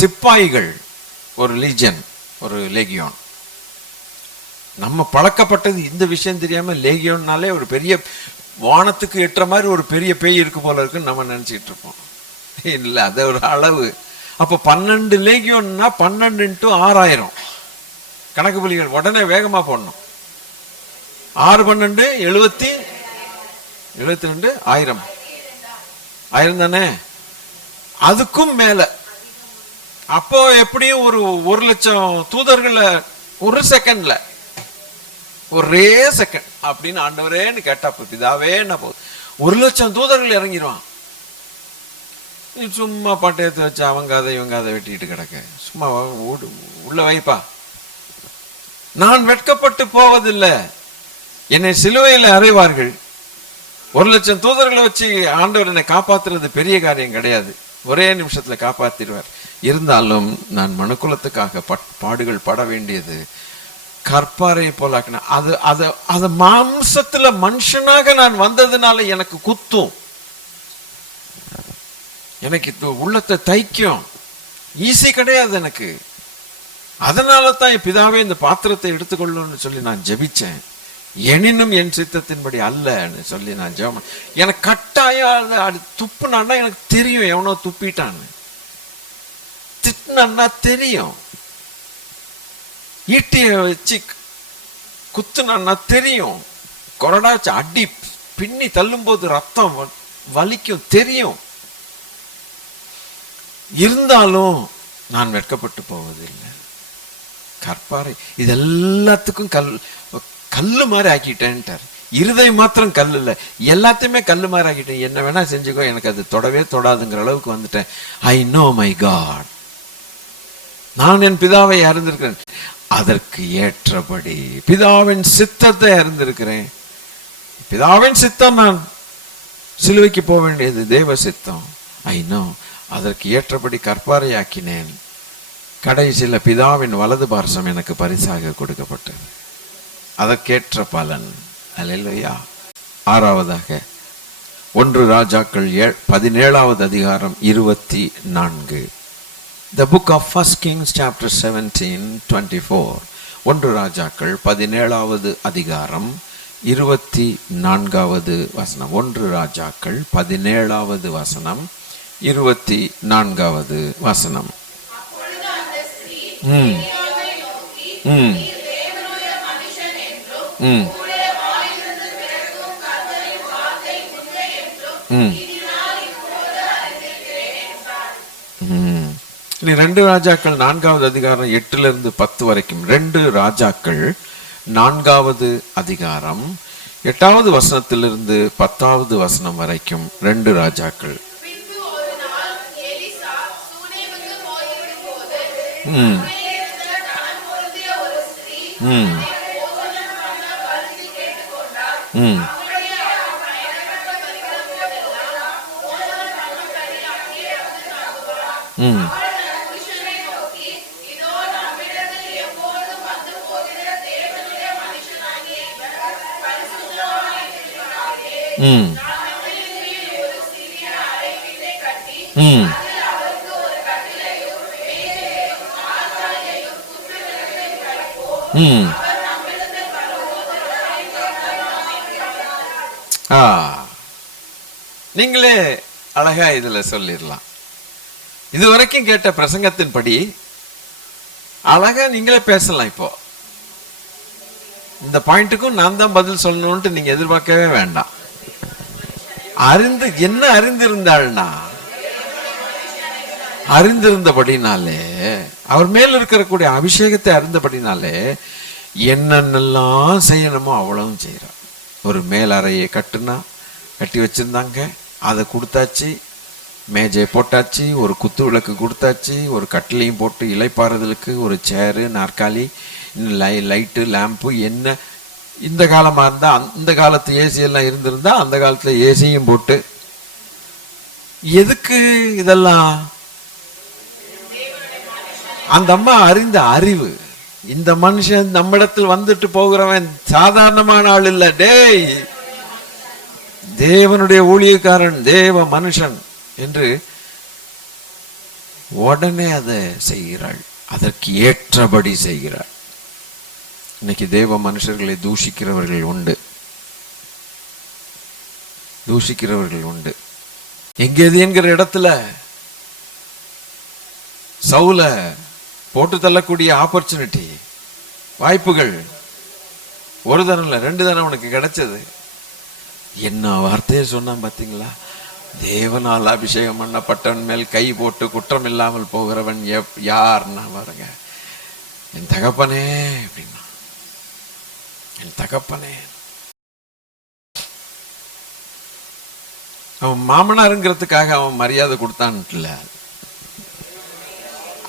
சிப்பாய்கள் ஒரு லீஜன், ஒரு லேகியோன். நம்ம பழக்கப்பட்டது இந்த விஷயம் தெரியாம லேகியோன்னாலே ஒரு பெரிய வானத்துக்கு எட்டுற மாதிரி ஒரு பெரிய பேய் இருக்கு போல இருக்குன்னு நம்ம நினைச்சிட்டு இருப்போம். இல்லை, அது ஒரு அளவு. அப்போ 12 லேகியோன்னா 12 × 6000 கணக்கு புள்ளிகள் உடனே வேகமா போடணும். 6 12 72 1000 தானே, அதுக்கும் மேல. அப்போ எப்படியும் ஒரு 1,00,000 தூதர்களை ஒரு செகண்ட்ல, ஒரே செகண்ட் அப்படின்னு ஆண்டவரேன்னு கேட்டா பிதாவே என்ன போகுது, 1,00,000 தூதர்கள் இறங்கிடுவான். சும்மா பட்டயத்தை வச்சு அவங்க அதை இவங்க அதை வெட்டிட்டு கிடக்க, சும்மா உள்ள வைப்பா. நான் வெட்கப்பட்டு போவதில்லை, என்னை சிலுவையில் அறைவார்கள். 1,00,000 தூதர்களை வச்சு ஆண்டவர் என்னை காப்பாத்துறது பெரிய காரியம் கிடையாது, ஒரே நிமிஷத்துல காப்பாத்திடுவார். இருந்தாலும் நான் மனுக்குலத்துக்காக பாடுகள் பட வேண்டியது கற்பாரை போலாக்கின. அது மாம்சத்துல மனுஷனாக நான் வந்ததுனால எனக்கு குத்தும், எனக்கு உள்ளத்தை தைக்கும். ஈஸி கிடையாது எனக்கு. அதனால தான் என் பிதாவே இந்த பாத்திரத்தை எடுத்துக்கொள்ளணும்னு சொல்லி நான் ஜெபிச்சேன். எனினும் என் சித்தத்தின்படி அல்லன்னு சொல்லி நான் ஜெபம். எனக்கு கட்டாயம் துப்புனான்னா எனக்கு தெரியும் எவனோ துப்பிட்டான்னு, திட்டினா தெரியும், ஈட்டிய வச்சு குத்துனா தெரியும், கொரடா வச்சு அடி பின்னி தள்ளும் போது ரத்தம் வலிக்கும் தெரியும். இருந்தாலும் நான் வெட்கப்பட்டு போவதில்லை. கற்பாறை இது எல்லாத்துக்கும் கல்லு மாதிரி ஆக்கிட்டேன்ட்டார். இருதயம் மாத்திரம் கல் இல்லை, எல்லாத்தையுமே கல்லு மாதிரி ஆக்கிட்டேன். என்ன வேணா செஞ்சுக்கோ, எனக்கு அது தொடவே தொடாதுங்கிற அளவுக்கு வந்துட்டேன். ஐ நோ மை காட், நான் என் பிதாவை அறிந்திருக்கிறேன், அதற்கு ஏற்றபடி பிதாவின் சித்தத்தை அறிந்திருக்கிறேன். பிதாவின் சித்தம், நான் சிலுவைக்கு போக வேண்டியது தேவ சித்தம். ஐ நோ, அதற்கு ஏற்றபடி கற்பாரை ஆக்கினேன். கடைசியில் பிதாவின் வலது பார்சம் எனக்கு பரிசாக கொடுக்கப்பட்டது, அதற்கேற்ற பலன். அல்லேலூயா. 6வதாக 1 ராஜாக்கள் 17வது அதிகாரம் 24. The book of 1 Kings chapter 17:24. 1 ராஜாக்கள் 17வது அதிகாரம் 24வது வசனம். 1 ராஜாக்கள் 17வது வசனம் 24வது வசனம். இனி 2 ராஜாக்கள் 4வது அதிகாரம் 8லிருந்து 10 வரைக்கும். 2 ராஜாக்கள் 4வது அதிகாரம் 8வது வசனத்திலிருந்து 10வது வசனம் வரைக்கும் 2 ராஜாக்கள். நீங்களே அழகா இதுல சொல்லிடலாம். இதுவரைக்கும் கேட்ட பிரசங்கத்தின்படி அழகா நீங்களே பேசலாம். இப்போ இந்த பாயிண்ட்டுக்கும் நான் தான் பதில் சொல்லணும்ட்டு நீங்க எதிர்பார்க்கவே வேண்டாம். என்ன அறிந்திருந்தாள்னா, அறிந்திருந்தபடினாலே, அவர் மேல் இருக்கக்கூடிய அபிஷேகத்தை அறிந்தபடினாலே என்னென்னலாம் செய்யணுமோ அவ்வளவும் செய்யறார். ஒரு மேல் அறையை கட்டி வச்சிருந்தாங்க, அதை கொடுத்தாச்சு. மேஜை போட்டாச்சு, ஒரு குத்து விளக்கு கொடுத்தாச்சு, ஒரு கட்டிலையும் போட்டு இலைப்பாறுதலுக்கு ஒரு சேரு நாற்காலி, இன்னும் லைட்டு லேம்பு. என்ன இந்த காலமாக இருந்தால் அந்த காலத்து ஏசி எல்லாம் இருந்திருந்தா அந்த காலத்தில் ஏசியும் போட்டு, எதுக்கு இதெல்லாம்? அந்த அம்மா அறிந்த அறிவு. இந்த மனுஷன் நம்மிடத்தில் வந்துட்டு போகிறவன் சாதாரணமான ஆள் இல்ல, டேய் தேவனுடைய ஊழியக்காரன், தேவ மனுஷன் என்று உடனே அதை செய்கிறாள். அதற்கு ஏற்றபடி செய்கிறாள். இன்னைக்கு தேவ மனுஷர்களை தூஷிக்கிறவர்கள் உண்டு, தூஷிக்கிறவர்கள் உண்டு. எங்கேது என்கிற இடத்துல சவுல போட்டு தள்ளக்கூடிய ஆப்பர்ச்சுனிட்டி, வாய்ப்புகள் ஒரு தரம் இல்லை 2 தரம் அவனுக்கு கிடைச்சது. என்ன வார்த்தையை சொன்னான் பார்த்தீங்களா? தேவனால் அபிஷேகம் பண்ணப்பட்டவன் மேல் கை போட்டு குற்றம் இல்லாமல் போகிறவன் யார்னா பாருங்க, என் தகப்பனே அப்படின்னா, என் தகப்பனே. அவன் மாமனாருங்கிறதுக்காக அவன் மரியாதை கொடுத்தான்ல,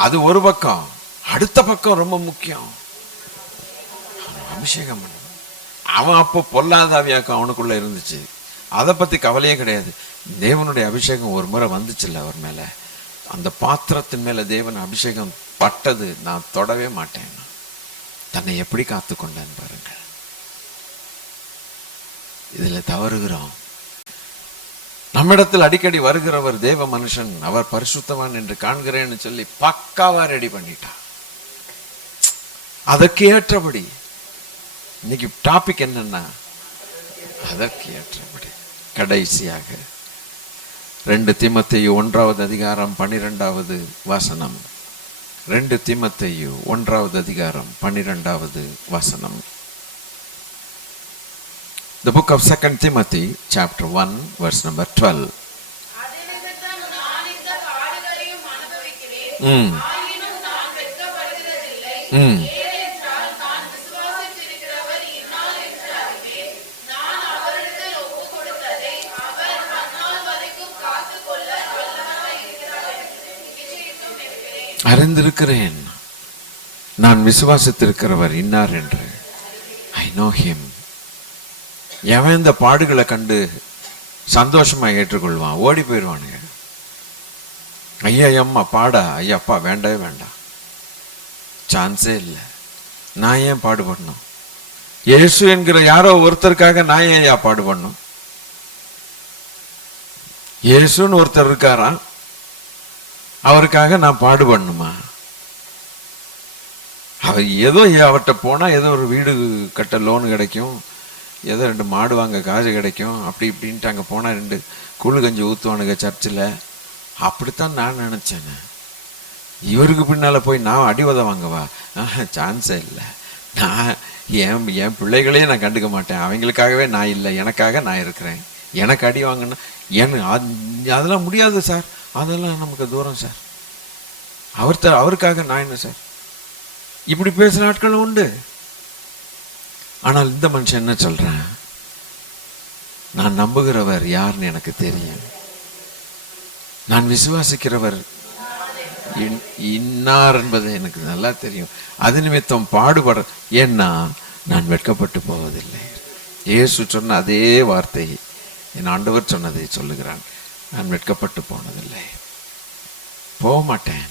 அது ஒரு பக்கம். அடுத்த பக்கம் ரொம்ப முக்கியம், அபிஷேகம் பண்ண. அவன் அப்போ பொல்லாதாவியாக்கம் அவனுக்குள்ள இருந்துச்சு, அதை பத்தி கவலையே கிடையாது. தேவனுடைய அபிஷேகம் ஒரு முறை வந்துச்சுல்ல அவர் மேல, அந்த பாத்திரத்தின் மேல தேவன் அபிஷேகம் பட்டது, நான் தொடவே மாட்டேன். தன்னை எப்படி காத்து கொண்டான் பாருங்க. இதுல தவறுகிறோம். நம்மிடத்தில் அடிக்கடி வருகிறவர் தேவ மனுஷன், அவர் பரிசுத்தவான் என்று காண்கிறேன்னு சொல்லி பக்காவா ரெடி பண்ணிட்டான். அதற்கு ஏற்றபடி இன்னைக்கு டாபிக் என்னன்னா, அதற்கு ஏற்றபடி. கடைசியாக 2 தீமோத்தேயு 1வது அதிகாரம் 12வது வசனம். 2 தீமோத்தேயு 1வது அதிகாரம் 12வது வசனம். The book of 2 Timothy chapter 1 verse number 12. அறிந்திருக்கிறேன் நான் விசுவாசித்திருக்கிறவர் இன்னார் என்று. I know him. எவன் இந்த பாடுகளை கண்டு சந்தோஷமா ஏற்றுக்கொள்வான்? ஓடி போயிடுவானுங்க. ஐயா அம்மா பாடா, ஐயா அப்பா வேண்டவே வேண்டாம், சான்ஸே இல்லை. நான் ஏன் பாடுபடணும்? இயேசு என்கிற யாரோ ஒருத்தருக்காக நான் ஏன் ஐயா பாடுபடணும்? இயேசுன்னு ஒருத்தர் இருக்காராம், அவருக்காக நான் பாடுபடணுமா? அவர் ஏதோ அவர்கிட்ட போனா ஏதோ ஒரு வீடு கட்ட லோனு கிடைக்கும், ஏதோ 2 மாடு வாங்க காசு கிடைக்கும், அப்படி இப்படின்ட்டு அங்கே போனால் 2 கூழு கஞ்சி ஊற்றுவானுங்க சர்ச்சில். அப்படித்தான் நான் நினச்சேன். இவருக்கு பின்னால் போய் நான் அடிவதை வாங்கவா? சான்ஸே இல்லை. நான் என் பிள்ளைகளையே நான் கண்டுக்க மாட்டேன். அவங்களுக்காகவே நான் இல்லை, எனக்காக நான் இருக்கிறேன். எனக்கு அடி வாங்கினா அதெல்லாம் முடியாது சார், அதெல்லாம் நமக்கு தூரம் சார். அவருக்காக நான் என்ன சார்? இப்படி பேசுகிற ஆட்களும் உண்டு. ஆனால் இந்த மனுஷன் என்ன சொல்றேன்? நான் நம்புகிறவர் யாருன்னு எனக்கு தெரியும், நான் விசுவாசிக்கிறவர் இன்னார் என்பது எனக்கு நல்லா தெரியும். அது நிமித்தம் பாடுபட, ஏன்னா நான் வெட்கப்பட்டு போவதில்லை. இயேசு சொன்ன அதே வார்த்தை என் ஆண்டவர் சொன்னதை சொல்லுகிறான், நான் வெட்கப்பட்டு போனதில்லை, போக மாட்டேன்.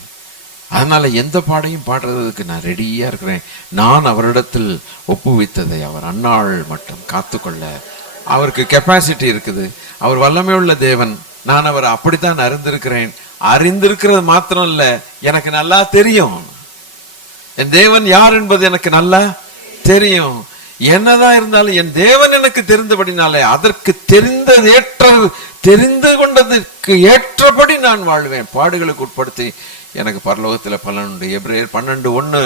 அதனால எந்த பாடையும் பாடுறதுக்கு நான் ரெடியா இருக்கிறேன். நான் அவரிடத்தில் ஒப்புவித்ததை அவர் அந்நாள் மட்டும் காத்துக்கொள்ள அவருக்கு கெப்பாசிட்டி இருக்குது. அவர் வல்லமை உள்ள தேவன். நான் அவரை அப்படித்தான் அறிந்திருக்கிறேன். அறிந்திருக்கிறது மாத்திரம் இல்ல, எனக்கு நல்லா தெரியும். என் தேவன் யார் என்பது எனக்கு நல்லா தெரியும். என்னதான் இருந்தாலும் என் தேவன் எனக்கு தெரிந்தபடினாலே அதற்கு தெரிந்து கொண்டதற்கு ஏற்றபடி நான் வாழ்வேன். பாடுகளுக்கு உட்படுத்தி எனக்கு பரலோகத்தில் பலன் உண்டு. எபிரேயர் 12:1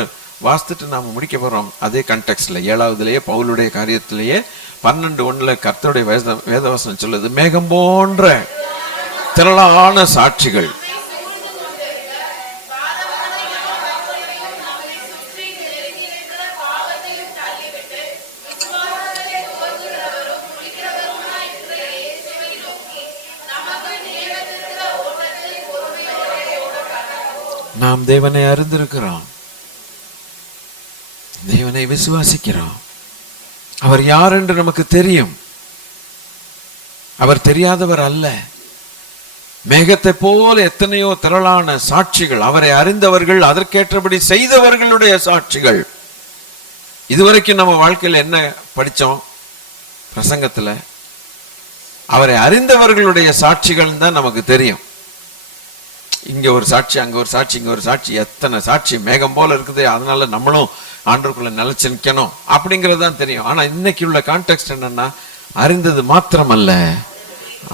வாசித்துட்டு நாம முடிக்க போறோம். அதே கண்டெக்ஸ்ட்ல 7வதுலயே பவுலுடைய காரியத்திலேயே 12:1 கர்த்தருடைய வேதவசனம் சொல்லுது, மேகம் போன்ற திரளான சாட்சிகள் நாம் தேவனை அறிந்திருக்கிறோம், தேவனை விசுவாசிக்கிறோம். அவர் யார் என்று நமக்கு தெரியும். அவர் தெரியாதவர் அல்ல. மேகத்தை போல எத்தனையோ திரளான சாட்சிகள், அவரை அறிந்தவர்கள், அதற்கேற்றபடி செய்தவர்களுடைய சாட்சிகள். இதுவரைக்கும் நம்ம வாழ்க்கையில் என்ன படித்தோம்? பிரசங்கத்தில் அவரை அறிந்தவர்களுடைய சாட்சிகள் தான் நமக்கு தெரியும். இங்க ஒரு சாட்சி, அங்க ஒரு சாட்சி, இங்க ஒரு சாட்சி, எத்தனை சாட்சி மேகம் போல இருக்குது, அதனால நம்மளும் ஆண்டவருக்குள்ள நிலைச்சு நிற்கணும் அப்படிங்கிறது தான் தெரியும். ஆனா இன்னைக்கு உள்ள கான்டெக்ஸ்ட் என்னன்னா, அறிந்தது மாத்திரமல்ல,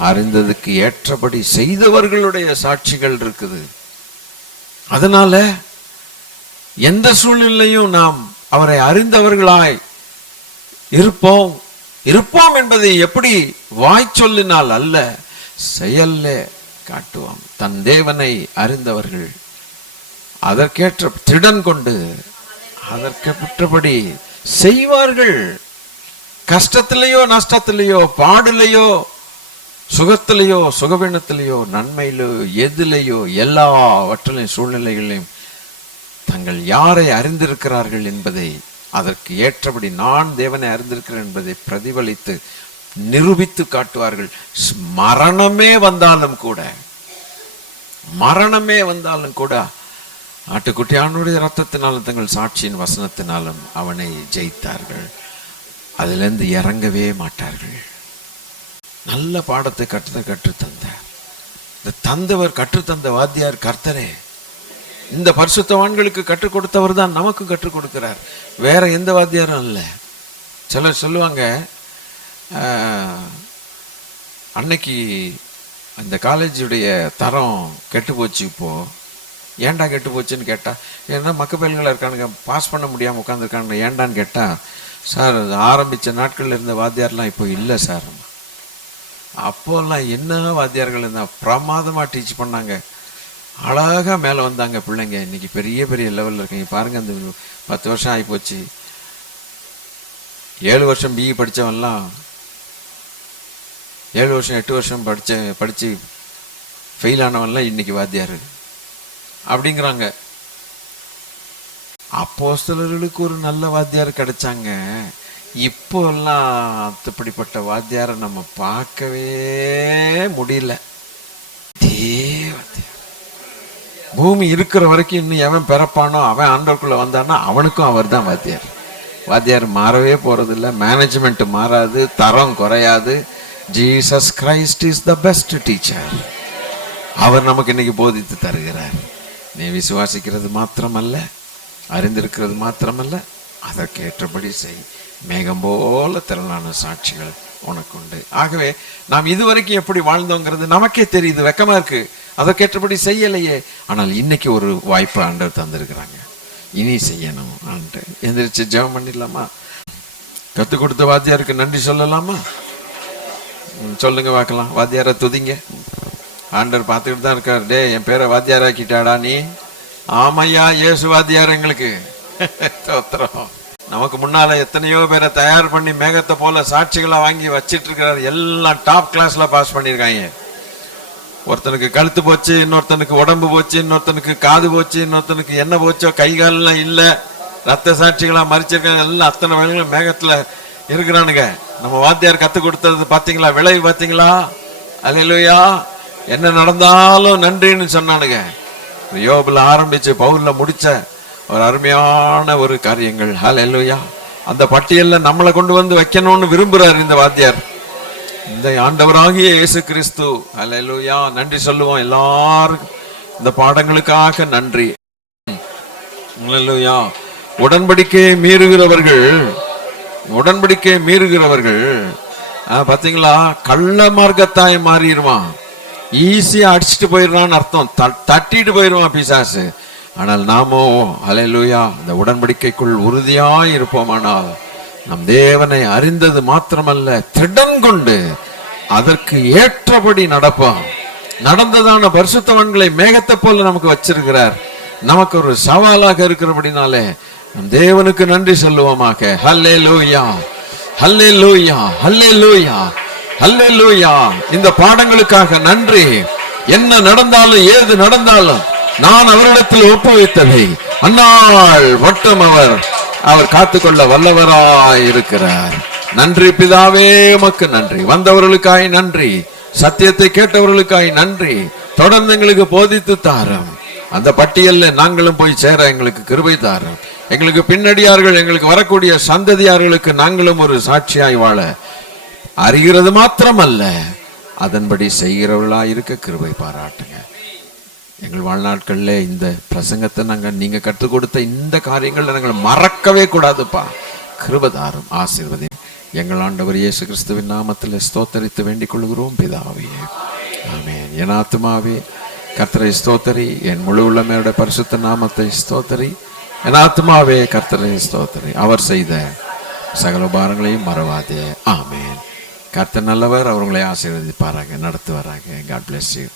அறிந்ததுக்கு ஏற்றபடி செய்தவர்களுடைய சாட்சிகள் இருக்குது. அதனால எந்த சூழ்நிலையும் நாம் அவரை அறிந்தவர்களாய் இருப்போம் என்பதை எப்படி வாய் சொல்லினால் அல்ல, செயல்ல காட்டுவோம். தன் தேவனை அறிந்தவர்கள் அதற்கேற்ற திடன் கொண்டு அதற்கேற்றபடி செய்வார்கள். கஷ்டத்திலேயோ நஷ்டத்திலேயோ பாடிலேயோ சுகத்திலேயோ சுகவீனத்திலேயோ நன்மையிலோ எதிலேயோ எல்லாவற்றிலையும் சூழ்நிலைகளையும் தங்கள் யாரை அறிந்திருக்கிறார்கள் என்பதை அதற்கு ஏற்றபடி நான் தேவனை அறிந்திருக்கிறேன் என்பதை பிரதிபலித்து நிரூபித்து காட்டுவார்கள். மரணமே வந்தாலும் கூட ஆட்டுக்குட்டியானுடைய ரத்தத்தினாலும் தங்கள் சாட்சியின் வசனத்தினாலும் அவனை ஜெயித்தார்கள். அதிலிருந்து இறங்கவே மாட்டார்கள். நல்ல பாடத்தை கற்றுத்தந்தார். இந்த தந்தவர் கற்றுத்தந்த வாத்தியார் கர்த்தரே. இந்த பரிசுத்தவான்களுக்கு கற்றுக் கொடுத்தவர் தான் நமக்கு கற்றுக் கொடுக்கிறார். வேற எந்த வாத்தியாரும் இல்லை. சிலர் சொல்லுவாங்க, அன்னைக்கு அந்த காலேஜுடைய தரம் கெட்டு போச்சு. இப்போ ஏன்டா கெட்டு போச்சுன்னு கேட்டா, ஏன்னா மக்க பயல்களாக இருக்கானுங்க, பாஸ் பண்ண முடியாமல் உட்காந்துருக்கானுங்க. ஏண்டான்னு கேட்டா, சார் ஆரம்பித்த நாட்களில் இருந்த வாத்தியார்லாம் இப்போ இல்லை சார். அப்போல்லாம் என்ன வாத்தியார்கள் இருந்தால் பிரமாதமாக டீச் பண்ணாங்க, அழகாக மேலே வந்தாங்க பிள்ளைங்க. இன்னைக்கு பெரிய பெரிய லெவலில் இருக்காங்க. பாருங்க, அந்த 10 வருஷம் ஆகிப்போச்சு. 7 வருஷம் பிஇ படித்தவன்லாம் 7 வருஷம் 8 வருஷம் படித்து ஃபெயில் ஆனவன்லாம் இன்னைக்கு வாத்தியார் அப்படிங்கிறாங்க. அப்போஸ்தலர்களுக்கு ஒரு நல்ல வாத்தியார் கிடைச்சாங்க. இப்போ எல்லாம் அப்படிப்பட்ட வாத்தியாரை நம்ம பார்க்கவே முடியல. பூமி இருக்கிற வரைக்கும் இன்னும் எவன் பிறப்பானோ அவன் ஆண்டவருக்குள்ள வந்தான்னா அவனுக்கும் அவர் தான் வாத்தியார். வாத்தியார் மாறவே போறதில்லை, மேனேஜ்மெண்ட் மாறாது, தரம் குறையாது. Jesus Christ is the best teacher. அவர் நமக்கு இன்னைக்கு போதித்து தருகிறார். நீ விசுவாசிக்கிறது மாத்திரமல்ல, அறிந்திருக்கிறது மாத்திரமல்ல, அதற்கேற்றபடி செய். மேகம் போல திரளான சாட்சிகள் உனக்கு உண்டு. ஆகவே நாம் இதுவரைக்கும் எப்படி வாழ்ந்தோங்கிறது நமக்கே தெரியுது, வெக்கமா இருக்கு. அதற்கேற்றபடி செய்யலையே. ஆனால் இன்னைக்கு ஒரு வாய்ப்பு ஆண்டவர் தந்திருக்கிறாங்க, இனி செய்யணும். ஆண்டு எந்திரிச்சு ஜெபம் பண்ணிடலாமா? கற்றுக் கொடுத்த வாத்தியாருக்கு நன்றி சொல்லலாமா? சொல்லுங்க பார்க்கலாம். வாத்தியாரை துதிங்க. ஆண்டவர் பார்த்துக்கிட்டு தான் இருக்கார். டே, என் பேரை வாத்தியாராக்கிட்டாடா நீ? ஆமையா, இயேசு வாத்தியார் எங்களுக்கு. தோத்திரம். நமக்கு முன்னால எத்தனையோ பேரை தயார் பண்ணி மேகத்தை போல சாட்சிகளை வாங்கி வச்சிட்டு இருக்கிறார். எல்லாம் டாப் கிளாஸ்ல பாஸ் பண்ணியிருக்காங்க. ஒருத்தனுக்கு கழுத்து போச்சு, இன்னொருத்தனுக்கு உடம்பு போச்சு, இன்னொருத்தனுக்கு காது போச்சு, இன்னொருத்தனுக்கு என்ன போச்சோ, கை கால்லாம் இல்ல, ரத்த சாட்சிகளா மறிச்சிருக்காங்க. எல்லாம் அத்தனை வேலைகளும் மேகத்துல இருக்கிறானுங்க. நம்ம வாத்தியார் கத்து கொடுத்தது பாத்தீங்களா? விளைவு பாத்தீங்களா? அல்லேலூயா. என்ன நடந்தாலும் நன்றின்னு சொன்னானுங்க. யோபுல ஆரம்பிச்சு பவுல்ல முடிச்ச ஒரு அருமையான ஒரு காரியங்கள். அல்லேலூயா. அந்த பட்டியல்ல நம்மளை கொண்டு வந்து வைக்கணும்னு விரும்புறாரு இந்த வாத்தியார், இந்த ஆண்டவராகிய இயேசு கிறிஸ்து. அல்லேலூயா. நன்றி சொல்லுவோம் எல்லாருக்கும் இந்த பாடங்களுக்காக நன்றி. அல்லேலூயா. உடன்படிக்கையை மீறுகிறவர்கள் பாத்தீங்களா, கள்ள மார்க்கத்தாய் மாறிடுவான். ஈஸியா அடிச்சுட்டு போயிடுறான்னு அர்த்தம், தட்டிட்டு போயிடுவான் பிசாசு. ஆனால் நாமோ அல்லேலூயா இந்த உடன்படிக்கைக்குள் உறுதியாய் இருப்போமானால் நம் தேவனை அறிந்தது மாத்திரமல்ல, திடன் கொண்டு அதற்கு ஏற்றபடி நடப்போம். நடந்ததான பரிசுத்தவான்களை மேகத்தை போல நமக்கு வச்சிருக்கிறார். நமக்கு ஒரு சவாலாக இருக்கிறபடினாலே நம் தேவனுக்கு நன்றி சொல்லுவோமாக. ஹல்லேலூயா, ஹல்லேலூயா, ஹல்லேலூயா, ஹல்லேலூயா. இந்த பாடங்களுக்காக நன்றி. என்ன நடந்தாலும் ஏது நடந்தாலும் நான் அவரிடத்தில் ஒப்புவித்ததை அந்நாள் மட்டும் அவர் காத்துக்கொள்ள வல்லவராய் இருக்கிறார். நன்றி பிதாவே, உமக்கு நன்றி. வந்தவர்களுக்காய் நன்றி, சத்தியத்தை கேட்டவர்களுக்காய் நன்றி, தொடர்ந்து எங்களுக்கு போதித்து தாரும். அந்த பட்டியல்ல நாங்களும் போய் சேர எங்களுக்கு கிருபை தாரும். எங்களுக்கு பின்னடியார்கள், எங்களுக்கு வரக்கூடிய சந்ததியார்களுக்கு நாங்களும் ஒரு சாட்சியாய் வாழ அறிகிறது மாத்திரமல்ல, அதன்படி செய்கிறவர்களாய் இருக்க கிருபை பாராட்டுங்க. எங்கள் வாழ்நாட்கள்ல இந்த பிரசங்கத்தை நீங்க கற்றுக் கொடுத்த இந்த காரியங்கள்ல நாங்கள் மறக்கவே கூடாதுப்பா. கிருபை தாரும், ஆசீர்வதி. எங்கள் ஆண்டவர் இயேசு கிறிஸ்துவின் நாமத்தில் ஸ்தோத்தரித்து வேண்டிக் கொள்கிறோம் பிதாவே, ஆமென். என் ஆத்துமாவே கர்த்தரை ஸ்தோத்தரி, என் முழு உள்ளமையோட பரிசுத்த நாமத்தை ஸ்தோத்தரி. என் ஆத்துமாவே கர்த்தரை ஸ்தோத்தரி, அவர் செய்த சகல உபகாரங்களையும் மறவாதே. ஆமென். கர்த்தர் நல்லவர், அவர்களை ஆசீர்வதிப்பாராக, நடத்துவாராக. God bless you.